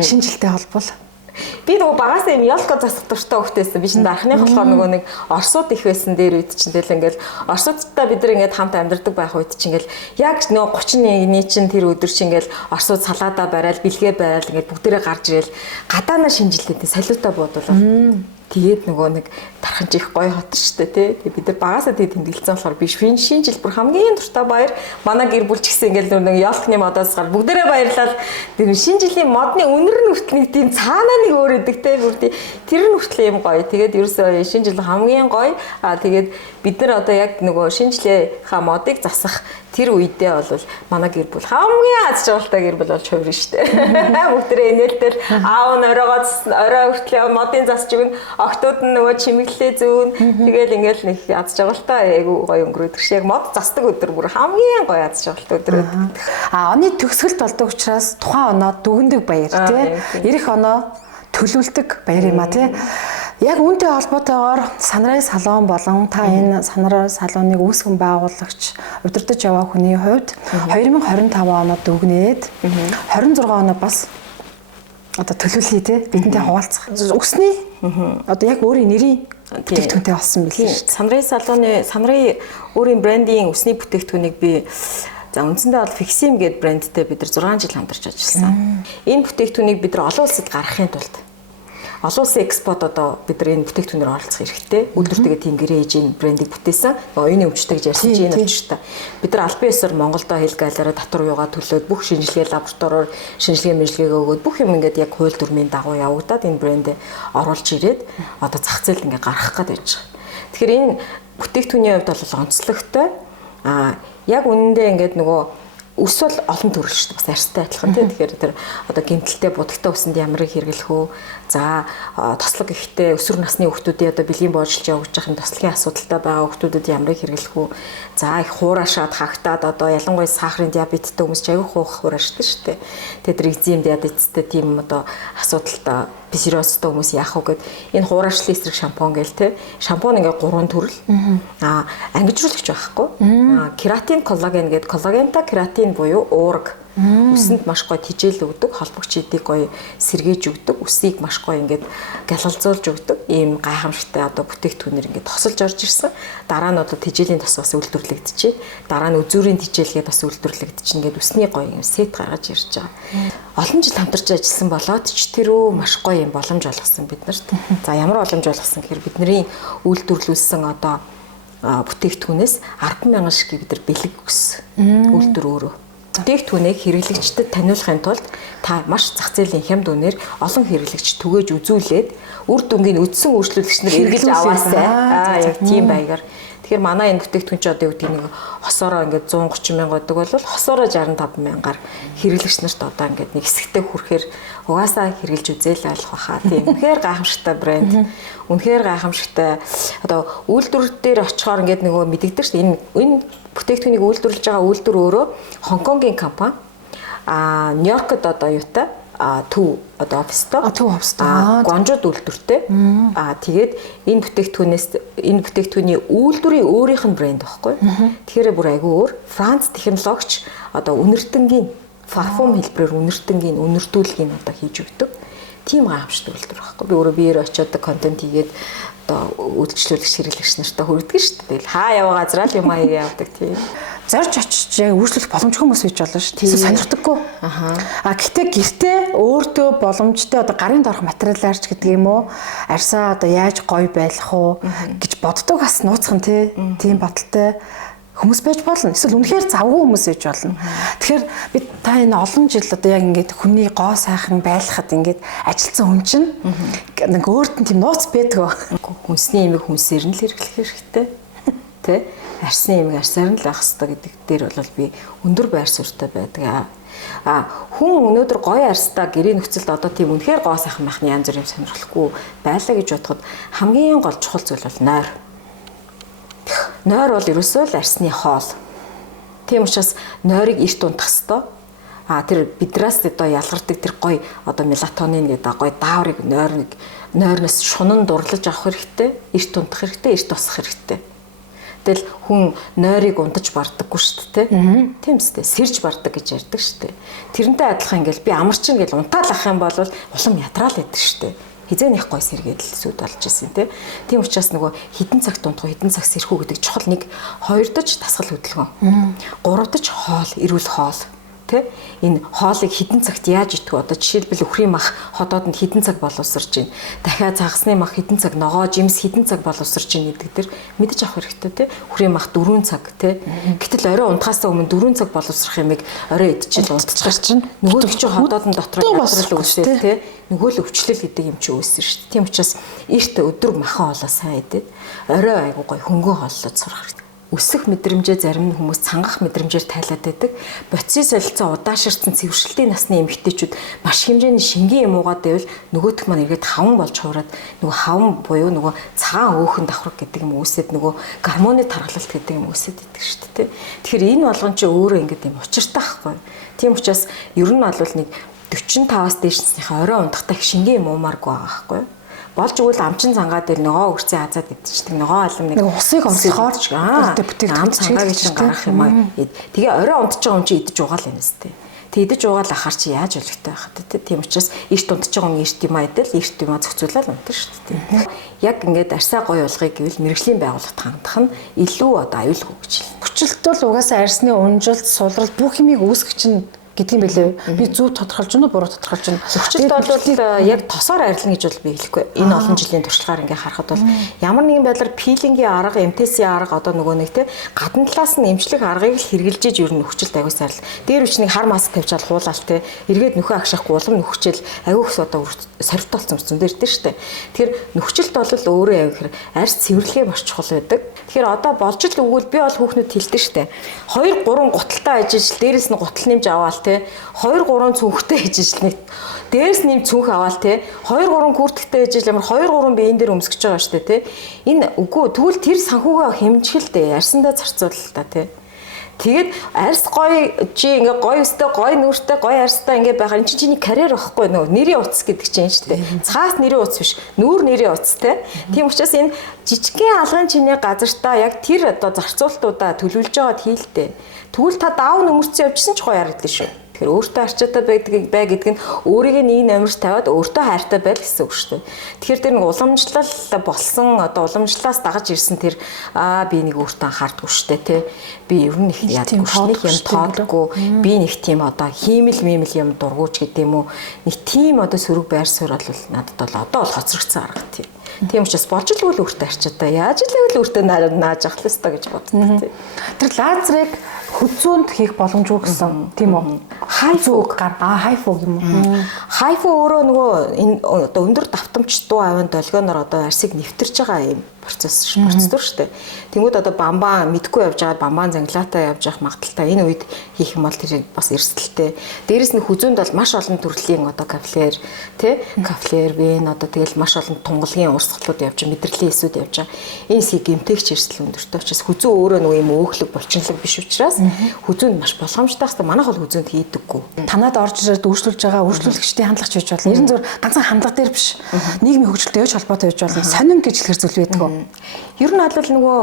Шинэ жилтэй холбол. Би нөгөө багасаа юм ялко засах дуртай хөвтэйсэн. Би чинь анхных болохоор нөгөө нэг орсууд их байсан дээр үед чинь тэгэл ингээл орсуудтай бид нар ингээд хамт амьдардаг байх үед чинь ингээл яг нөгөө 31-ний чинь тэр өдөр чинь ингээл орсууд салаада барайл, бэлгээ барайл ингээд бүгдээрээ гарч ирэл гадаанаа шинэ жилдээ салютаа буудуулаад тэгээд нөгөө нэг тарханч их гоё хот штэ тий. Тэгээд бид нар багасаа тэгээд тэмдэглэсэн болохоор биш шинэ жил бүр хамгийн дуртай баяр манай гэр бүл ч гэсэн ингээл нэг ялхны модоос гар бүгдээрээ баярлал тэр шинэ жилийн модны үнэр нь хүртэл нэг тийм цаанаа нэг өөр идэг тий. Бүр тэр нь хүртэл юм гоё. Тэгээд ерөөсөө шинэ жил хамгийн гоё. Тэгээд бид нар одоо яг нөгөө шинэ жилийнхаа модыг засах тэр үедээ бол манай гэр бүл хамгийн аз жаргалтай гэр бүл болж хувирна штэ. Бүгдээрээ инээлтэл аав нь орой хүртэл модын засч өгнө. Октод нь нөгөө чимэглэлээ зүүн. Тэгэл ингээл нэг аз жаргалтай айгу гоё өнгөрөөдөг ш. Яг мод засдаг өдөр бүр хамгийн гоё аз жаргалтай өдөр өдөрдөг. Оны төгсгөлт болдог учраас тухайн оноо дүгндэг баяр тий. Ирэх оноо төлөвлөлдөг баяр юм а тий. Яг үүнтэй холбоотойгоор санрын салон болон та энэ санрын салоныг үүсгэн байгуулагч удирдах яваа хүний хувьд 2025 оноод дүгнээд 26 оноо бас одоо төлөвлөе те бидэнтэй хуваалцах. Өсний одоо яг өөрийн нэрийн бүтээгдэхүүнтэй болсон билээ шүү дээ. Санрын өөрийн брендинг өсний бүтээгдэхүүнийг би за үндсэндээ бол Fixim гэдэг брэндтэй бид нар 6 жил хамтарч ажилласан. Энэ бүтээгдэхүүнийг бид нар олон улсад гаргахын тулд олон улсын экспорт одоо бид нар энэ бүтээгдэхүүнээр оролцох хэрэгтэй. Үйлдвэртэйгээ тийм гэрээ хийж энэ брендийг бүтээсэн. Оюуны өвчтэй гэж ярьсан чинь энэ өвчтэй. Бид нар албан ёсоор Монголдо хэл гаалаараа татвар юугаа төлөөд бүх шинжилгээ лабораториор шинжилгээ мэдлэгээ өгөөд бүх юм ингээд яг хууль дүрмийн дагуу явагдаад энэ брэндээ оруулж ирээд одоо зах зээлд ингээд гаргах гээд байж байгаа. Тэгэхээр энэ бүтээгдэхүүний хувьд бол онцлогтой. Яг үнэндээ ингээд нөгөө өс бол олон төрөл шүү дээ. Бас арьстай адилхан тийм. Тэгэхээр тэр одоо гэмтэлтэй будагтай усанд ямарыг хэрэглэх үү? За тослог ихтэй өсвөр насны хүүхдүүдийн одоо бэлгийн боожлж явж байгаа юм тослогийн асуудалтай байгаа хүүхдүүдэд ямарыг хэрэглэх үү? За их хуурашаад хагтаад одоо ялангуяа сахарын диабеттэй хүмүүс аягүй хуух хуурашдаг шүү дээ. Тэгээд экзем диабеттэй тийм одоо асуудалтай псориазтай хүмүүс яах вэ гэд энэ хуурашлын эсрэг шампунь гээл те. Шампунь ингээ 3 төрөл. Ангижруулагч байхгүй. Кератин, коллаген гэдэг коллагентай кератин буюу уураг. Үсэнд маш гоё тижэл өгдөг, холбогч эдийг гоё сэргээж өгдөг, үсийг маш гоё ингээд гялалзуулж өгдөг. Ийм гайхамшигтай одоо бүтээгдэхүүнээр ингээд тосолж орж ирсэн. Дараа нь одоо тижээлийн тос бас үйлдвэрлэгдэжээ. Дараа нь үзүүрийн тижээлгээд бас үйлдвэрлэгдэж ингээд үсний гоё юм сет гаргаж ирж байгаа. Олон жил хамтарч ажилласан болоод ч тэрөө маш гоё юм боломж олгосон биднэрт. За ямар боломж олгосон гэхээр бидний үйлдвэрлүүлсэн одоо бүтээгдэхүүнээс 10,000 шиг бид нар бэлэг өгсөн. Үйлдвэр өөрөө. Бүтээгдэхүүнийг хэрэглэгчдэд таниулахын тулд та маш зах зээлийн хямд үнээр олон хэрэглэгч түгээж үзүүлээд үр дүнгийн үдсэн үйлчлүүлэгч нар эргэлж аваасай. Яг тийм байгаар. Тэгэхээр манай энэ бүтээгдэхүүн ч одоо юу гэдэг нэг хосоороо ингээд 130 мянга гэдэг бол хосоороо 65 мянгаар хэрэглэгч нарт одоо ингээд нэг хэсэгтээ хүрэхээр угаасаа хэрэглэж үзээл ойлгох баха. Тийм. Үнэхээр гайхамшигтай брэнд. Үнэхээр гайхамшигтай одоо үйлдвэр дээр очихоор ингээд нөгөө мэдэгдэж шүү дээ. Энэ бүтээгдэхүүнийг үйлдвэрлэж байгаа үйлдвэр өөрөө Хонконгийн компани. Нью-Йоркод одоо юутай? Төв одоо офистой. Төв офистой. Гуанжууд үйлдвэртэй. Тэгээд энэ бүтээгдэхүүний үйлдвэрийн өөрийнх нь брэнд байхгүй. Тэгэхээр бүр айгүй өөр. Франц технологич одоо үнэртэнгийн парфюм хэлбэрээр үнэртэнгийн үнэртүүлгийг одоо хийж өгдөг. Тийм гайхамшигтай үйлдвэр байхгүй. Би өөрөө биеэр очиод контент хийгээд одоо үйлчлүүлэгч хэрэглэгч нартай хүрдэг шүү дээ. Хаа яваа газраа л юм аяа явдаг тийм. Зорж очиж яг үйлчлүүлэх боломжгүй хүмүүс байж болно шүү дээ. Сонирхдаггүй. Гэхдээ гэртээ өөртөө боломжтой одоо гарын доорх материалаарч гэдэг юм уу? Арьсаа одоо яаж гоё байлгах уу гэж боддог бас нууцхан тийм бодолтой хүмүүс байж болно. Эсвэл үнэхээр завгүй хүмүүс байж болно. Тэгэхээр би та энэ олон жил одоо яг ингээд хүний гоо сайхан байлгахад ингээд ажилтсан хүн чинь нэг өөрт нь тийм нууц байдаг. Хүнсний имийг хүнсээр нь л хэрэглэх хэрэгтэй. Тэ? Арьсны имийг арьсаар нь л байх хэрэгтэй гэдэг дээр бол би өндөр байр суурьтай байдаг. Хүн өнөөдөр гоё арьстай гэрээ нөхцөлд одоо тийм үнэхээр гоо сайхан байхны янз бүрийн сонирхолгүй байлаа гэж бодоход хамгийн гол чухал зүйл бол нойр. Нойр бол ерөөсөө л арьсны хоол. Тийм учраас нойрыг эрт унтах ёстой. Тэр бидраас одоо ялгардаг тэр гоё одоо мелатонин гэдэг гоё дааврыг нойрноос шунан дурлаж авах хэрэгтэй, эрт унтах хэрэгтэй, эрт босох хэрэгтэй. Тэгэл хүн нойрыг унтаж бардаггүй шүү дээ, тийм үстэй. Сэрж бардаг гэж ярьдаг шүү дээ. Тэрнтэй адилхан ингээл би амарчин гэж унтаал ах юм бол улам ятраал байдаг шүү дээ. Хизээнийх гой сэргээд л сүд болж ирсэн тийм учраас нөгөө хідэн цагт унтах хідэн цаг сэрхүү гэдэг чухал нэг хоёрдож тасгал хөдөлгөөн гуравдаж хоол эрүүл хоол энэ хоолыг хідэн цагт яаж идэх вэ одоо жишээлбэл үхрийн мах ходоодонд хідэн цаг боловсрж байна дахиад загасны мах хідэн цаг ногоо жимс хідэн цаг боловсрж байна гэдэг дээр мэдэж авах хэрэгтэй үхрийн мах 4 цаг гэтэл орой унтахаасаа өмнө 4 цаг боловсрох юмыг орой идчихэл унтчих чинь нөгөө чинь ходоодон дотроо ядрал үүсээ нөгөө л өвчлөл гэдэг юм чи үүссэн шүү дээ. Тийм учраас эрт өдөр махан хоолоо сайн идээд орой айгуу гой хөнгөн хооллоод сурах хэрэгтэй. Өсөх мэдрэмжээ зарим хүмүүс цангах мэдрэмжээр тайлаад байдаг. Боцны солилцоо удааширсан цэвэршилтийн насны эмэгтэйчүүд маш хэмжээний шингийн юм уугаад байвал нөгөөх маань эргээд хаван болж хуураад нөгөө хаван буюу нөгөө цагаан өөхөн давхраг гэдэг юм үүсээд нөгөө гормоны тархалт гэдэг юм үүсээд идэг шүү дээ. Тэгэхээр энэ болгон чи өөрөө ингээд юм учиртай байхгүй. Тийм учраас ер нь бол нэг 45-аас дээшснийхээ орой унтахтай шингийн юм уумааргүй байгаа байхгүй. Болж өгвөл амчин цангаад ил ногоо үрцэн хазаад идчихдэг. Ногоо алам нэг усыг орлохоор бүтээгдэхүүн цангаа гэж гаргах юм аа. Тэгээ орой унтж байгаа юм чи идэж угаал юм өстэй. Тэг идэж угаал ахаар чи яаж өлегтэй байхад тийм учраас эрт унтж байгаа юм эрт юм айдал эрт юм зохицуулаад унтна шүү дээ. Яг ингээд арьсаа гоё болгоё гэвэл мэрэгжлийн байгууллагт хандах нь илүү одоо аюулгүй гэж хэлнэ. Хүчилт бол угаасаа арьсны унжилт, сулрал бүх юмыг үүсгэж нь гэдэг юм бэлээ. Би зөв тодорхойлж байна уу, буруу тодорхойлж байна. Зөвчөлт бол яг тосоор арилна гэж бол би хэлэхгүй. Энэ олон жилийн туршлагаар ингээ харахад бол ямар нэгэн байдлаар пилингийн арга, МТС-ийн арга одоо нөгөө нэг те гадна талаас нь эмчлэх аргыг л хэрэгжилж ер нь нөхцөлт аягүй сайрал. Дээр үчнийг хар маск тавьж ал хуулаад те эргээд нөхөө агшаахгүй улам нөхчл аягүй их одоо сорилт болсон зүүн дээр дээ штэ. Тэгэхээр нөхцөлт бол өөрөө аягүй хэр арьс цэвэрлэгээ маш чухал байдаг. Тэгэхээр одоо болж л өгвөл би бол хүүхнүүд хэлдэг штэ. 2 3 гуталтай ажиж дээрэс нь гутал нэмж аваад те 2 3 цүнхтэй хийж ижил нэг дээрс нэм цүнх аваад те 2 3 күртгтэй хийж ижил ямар 2 3 биеийн дээр өмсгөж байгаа штэ те энэ үгүй тэгвэл тэр санхугаа хэмжгэлтэй арьсандаа зарцуулал та те тэгээд арьс гоё чи ингээ гоё өстэй гоё нүртэй гоё арьстай ингээ байгаа энэ чиний карьер واخхгүй нөгөө нэрийн утас гэдэг чинь шүү дээ. Цаас нэрийн утас биш нүүр нэрийн утас те. Тийм учраас энэ жижигхэн алгын чиний газартаа яг тэр одоо зарцуултуудаа төлөвлөж байгаад хийлтэй. Тэгвэл та даав нөмөрцөн явжсэн ч гоё харагддаг шүү. Тэгэхээр өөртөө арчаатай бай гэдэг нь өөрийг нэг номерт тавиад өөртөө хайртай байл гэсэн үг шүү дээ. Тэгэхээр тэр нэг уламжлал болсон одоо уламжлалаас дагаж ирсэн тэр би нэг өөртөө анхаардгүй шүү дээ тий. Би ер нь их яадаггүй шүү. Нэг юм тоодгүй. Би нэг тийм одоо хиймэл мимэл юм дургууч гэдэг юм уу. Нэг тийм одоо сөрөг байр суурь бол надад бол одоо бол хоцрогдсон арга тий. Тийм учраас болж л үл өөртөө арчаатай. Яаж л үл өөртөө нааж авах л ёстой гэж бодсон тий. Тэр лазерыг хүзүүнд хийх боломжгүй гэсэн тийм үү? Хайфу хайфу юм уу? Хайфу өөрөө нөгөө энэ одоо өндөр давтамж дуу авийн долгионоор одоо арсыг нэвтэрж байгаа юм процесс шүү дээ. Тэнгүүд одоо бамбан мэдгүй явж байгаа бамбан занглаатаа явж явах магадaltaй энэ үед хийх юм бол тэр бас эрсдэлтэй. Дээрэс нь хүзүүнд бол маш олон төрлийн одоо кафлер вен одоо тэгэл маш олон тунгалгийн урсгалууд явж мэдрэлийн эсүүд явж байгаа. Энэ сийг гэмтэгч эрсдэл өндөртэй учраас хүзүү өөрөө нөгөө юм өөхлөг булчинлаг биш учраас хүзүүнд маш болгоомжтой хэвээр манайх бол хүзүүнд хийдэггүй. Танад орж ирээд өөрчлүүлж байгаа өөрчлөлөгчдийн хандлагч байж болно. Ерэн зөв ганцхан хандлага дээр биш. Нийгмийн хөгжилтэй ээж холбоотой байж болно. Сонин гэж хэлэх зүйл байдаг. Ер нь бол нөгөө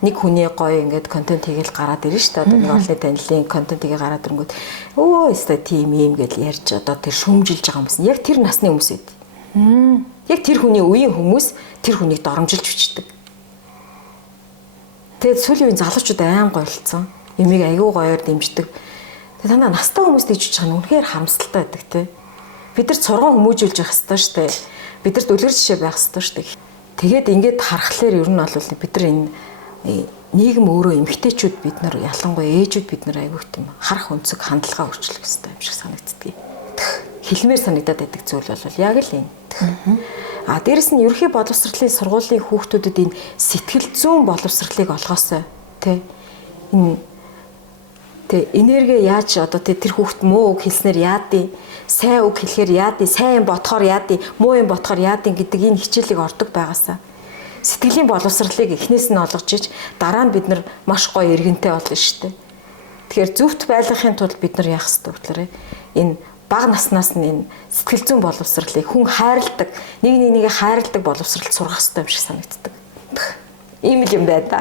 нэг хүний гоё ингээд контент хийгээл гараад ирнэ шүү дээ. Одоо нэг олны танилын контент хийгээ гараад ирэнгүүт өө өстой тийм юм гэж ярьж одоо тэр шүмжилж байгаа хүмүүс. Яг тэр насны хүмүүс эд. Яг тэр хүний үеийн хүмүүс тэр хүнийг доромжилж бичдэг. Тэгээд сүүлийн үеийн залуучууд аян гойлцсон. Эмийг аягүй гоёор дэмждэг. Тэгээд танаа настай хүмүүс дийж байгаа нь үнэхээр харамсалтай байдаг те. Бид нар сурган хүмүүжүүлж явах хэрэгтэй шүү дээ. Бидэрт үлгэр жишээ байх хэрэгтэй шүү дээ. Тэгээд ингээд харахаар ер нь бол бид нар энэ нийгэм өөрөө эмгтээчүүд бид нар ялангуяа ээжүүд бид нар аягүй тийм харах өнцөг хандлага өөрчлөх хэрэгтэй юм шиг санагддаг. Хэлмээр санагдаад байдаг зүйл бол яг л энэ. Дээрэс нь ерөнхий боловсролын сургуулийн хүүхдүүдэд энэ сэтгэл зүйн боловсролыг олгоосой тий. Энэ энерги яаж одоо тэр хүүхд муу үг хэлснээр яадیں, сайн үг хэлэхээр яадیں, сайн юм бодохоор яадیں, муу юм бодохоор яадیں гэдэг энэ хичээлийг ордог байгаасаа. Сэтгэлийн боловсролыг эхнээс нь олгож ич дараа нь бид нар маш гоё эргэнтэй болно шүү дээ. Тэгэхээр зөвхт байлгахын тулд бид нар яах ёстой вэ? Энэ бага наснаас нь энэ сэтгэл зүйн боловсролыг хүн хайрладаг, нэг нэгийг хайрладаг боловсролд сургах ёстой юм шиг санагддаг. Ийм л юм байна.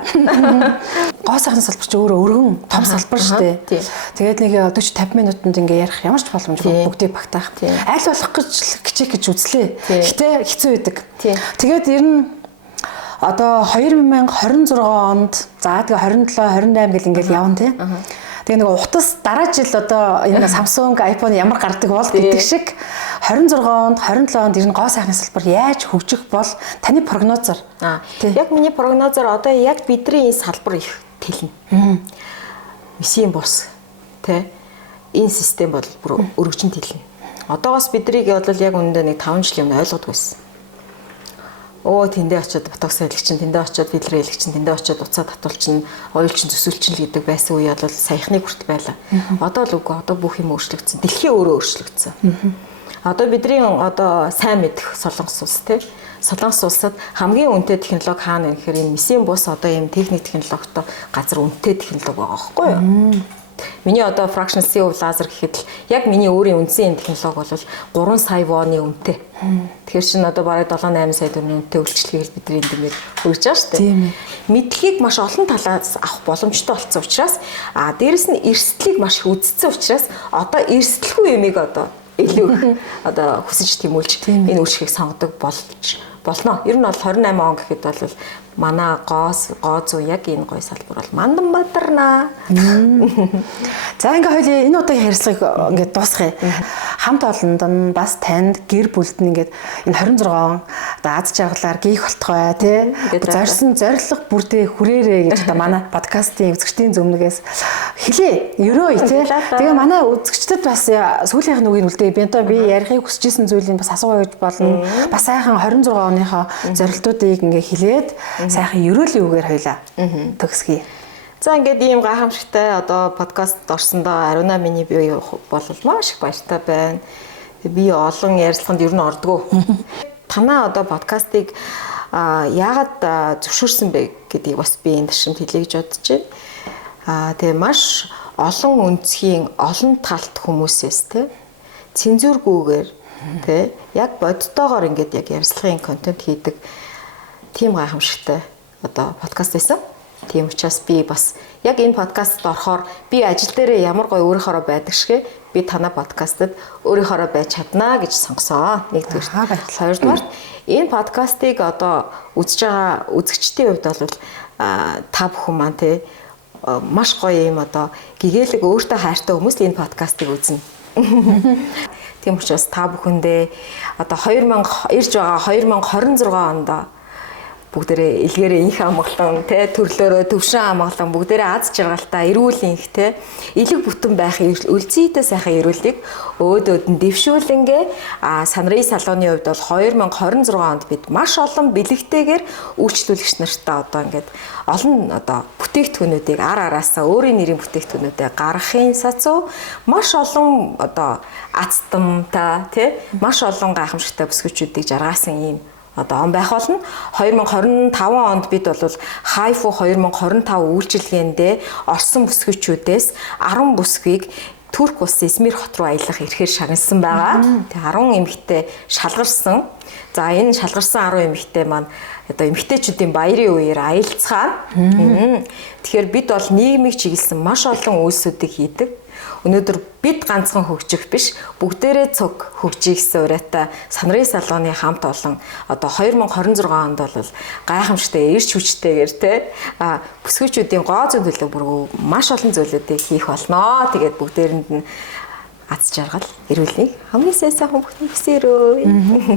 Гоо сайхны салбар чи өөрөө өргөн том салбар шүү дээ. Тэгээд нэг 40 50 минутанд ингээ ярих ямар ч боломжгүй бүгдийг багтаах. Аль болох гэж хичээх гэж үзлээ. Гэтэ хэцүү байдаг. Тэгээд ер нь одоо 2026 онд за тэгээ 27 28 гэл ингээл явна тий. Тэгээ нэг утас дараа жил одоо энэ Samsung iPhone ямар гардаг бол гэдэг шиг 26 онд 27 онд ер нь гоо сайхны салбар яаж хөгжих бол таны прогнозоор. Яг миний прогнозоор одоо яг бидний энэ салбар их тэлнэ. Месийн бус тий. Энэ систем бол бүр өргөжин тэлнэ. Одоогоос бидрийг бол яг үнэндээ нэг 5 жил юм ойлгодгүй байсан. Тэндээ очиод ботокс хийлгч чинь, тэндээ очиод филлер хийлгч чинь, тэндээ очиод уцаа татуулч чинь, ойл чинь төсөөлч чинь гэдэг байсан үе бол саяхныг хүртэл байлаа. Одоо л үгүй, одоо бүх юм өөрчлөгдсөн. Дэлхий өөрөө өөрчлөгдсөн. Одоо бидний одоо сайн мэдэх Солонгос улс тий. Солонгос улсад хамгийн үнэтэй технологи хаана вэ гэхээр энэ месийн бус одоо ийм техник технологитой газар үнэтэй технологи байгаа байхгүй юу? Миний одоо fraction CO лазер гэхэд л яг миний өөрийн үндсэн технологи бол 3 сая вонны үнэтэй. Тэгэхээр чинь одоо бараг 7-8 сая төгрөгийн үнэтэй үйлчлэгийг бид энд ингээд хөргөж байгаа шүү дээ. Мэдлэгийг маш олон талаас авах боломжтой болсон учраас дээрэс нь эрсдлийг маш их үздсэн учраас одоо эрсдэлгүй юмыг одоо илүү одоо хүсэж тэмүүлж энэ үйлчлэгийг сонгодог болно. Ер нь бол 28 он гэхэд бол манай гоо зүү яг энэ гой салбар бол мандан бадарнаа. За ингээ хоёул энэ удаагийн харилцааг ингээ дуусгая. Хамт олонд нь бас танд гэр бүлд нь ингээд энэ 26 он одоо аз жаргалаар гих болтгой тий. Зорьсон зориг бүрдээ хүрээрээ гэж одоо манай подкастын үзэгчдийн зөвнөгөөс хэлээ. Ерөө тий. Тэгээ манай үзэгчдэд бас сүүлийнх нь үгийг үлдээ. Би ярихыг хүсэж исэн зүйлийг бас асууя гэж болно. Бас сайхан 26 оныхоо зорилтуудыг ингээ хэлээд сайхан ерөөлийн үгээр хоёлаа төгсгий. За ингээд ийм гайхамшигтай одоо подкаст орсондоо Ариуна миний бие бол маш их баяртай байна. Би олон ярилцлаганд ер нь ордгоо. Танаа одоо подкастыг яагаад зөвшөөрсөн бэ гэдгийг бас би энэ ташрамд хэлье гэж бодож байна. Тэгээ маш олон өнцгийн олон талт хүмүүсээс цензургүйгээр яг бодтойгоор ингээд яг ярилцлагын контент хийдэг тийм гайхамшигтай одоо подкаст байсан. Тийм учраас би бас яг энэ подкастт орохоор би ажил дээрээ ямар гоё өөрийнхоороо байдаг шигэ би танаа подкастт өөрийнхоороо байж чаднаа гэж сонгосон. Нэгдүгээр. Хоёрдугаар энэ подкастыг одоо үзэж байгаа үзэгчдийн хувьд бол та бүхэн маань маш гоё юм одоо гэгээлэг өөртөө хайртай хүмүүс энэ подкастыг үзнэ. Тийм учраас та бүхэндээ одоо irж байгаа 2026 онд бүгдээрээ илгээрээ инх амгалан төрлөөрөө төвшин амгалан бүгдээрээ аз жаргалтай эрүүл инх элэг бүтэн байх үлзийтэй сайхан эрүүлгийг өөдөөд нь дэвшүүлэнгээ санрын салууны хувьд бол 2026 онд бид маш олон бэлэгтэйгээр үйлчлүүлэгч нартай одоо ингээд олон одоо бүтээгдэхүүнүүдийг араасаа өөрийн нэрийн бүтээгдэхүүнүүдээ гаргахын сацуу маш олон одоо азтамтай маш олон гайхамшигтай бүсгүйчүүдийг жаргаасан юм одоо он байх болно. 2025 онд бид бол Хайфу 2025 үйлчилгээндээ орсон бүсгүйчүүдээс 10 бүсгүйг Турк улс Измир хот руу аялах эрхээр шагналсан байгаа. Тэгээ 10 эмэгтэй шалгарсан. За энэ шалгарсан 10 эмэгтэй маань одоо эмэгтэйчүүдийн баярын үеэр аялцгаана. Тэгэхээр бид бол нийгмийг чиглэсэн маш олон үйлсүүдийг хийдэг. Өнөөдөр бид ганцхан хөгжих биш бүгдээрээ цуг хөгжих гэсэн урайтай санрын салууны хамт олон одоо 2026 онд бол гайхамшигтай эрч хүчтэйгээр бүсгүйчүүдийн гоо зүйн төлөв бүр маш олон зүйлүүдийг хийх болноо. Тэгээд бүгдээрэнд нь аз жаргал эрүүлнийг хамгийн сайхан бүхний хүсээрөө.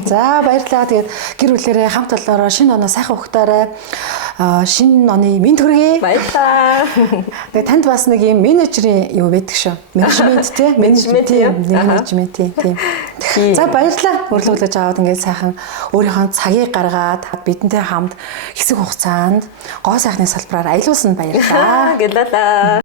За баярлалаа. Тэгээд гэр бүлэрээ хамт олоороо шинэ оноо сайхан ухтаарай. Шинэ оны мэд хүргэе. Баярлалаа. Тэгээд танд бас нэг юм менежерийн юу байдаг шүү. Менежмент тийм. За баярлалаа. Урилгуулж аваад ингээд сайхан өөрийнхөө цагийг гаргаад бидэнтэй хамт хэсэг хугацаанд гоо сайхны салбараар аялуулсан баярлалаа. Гэлээ.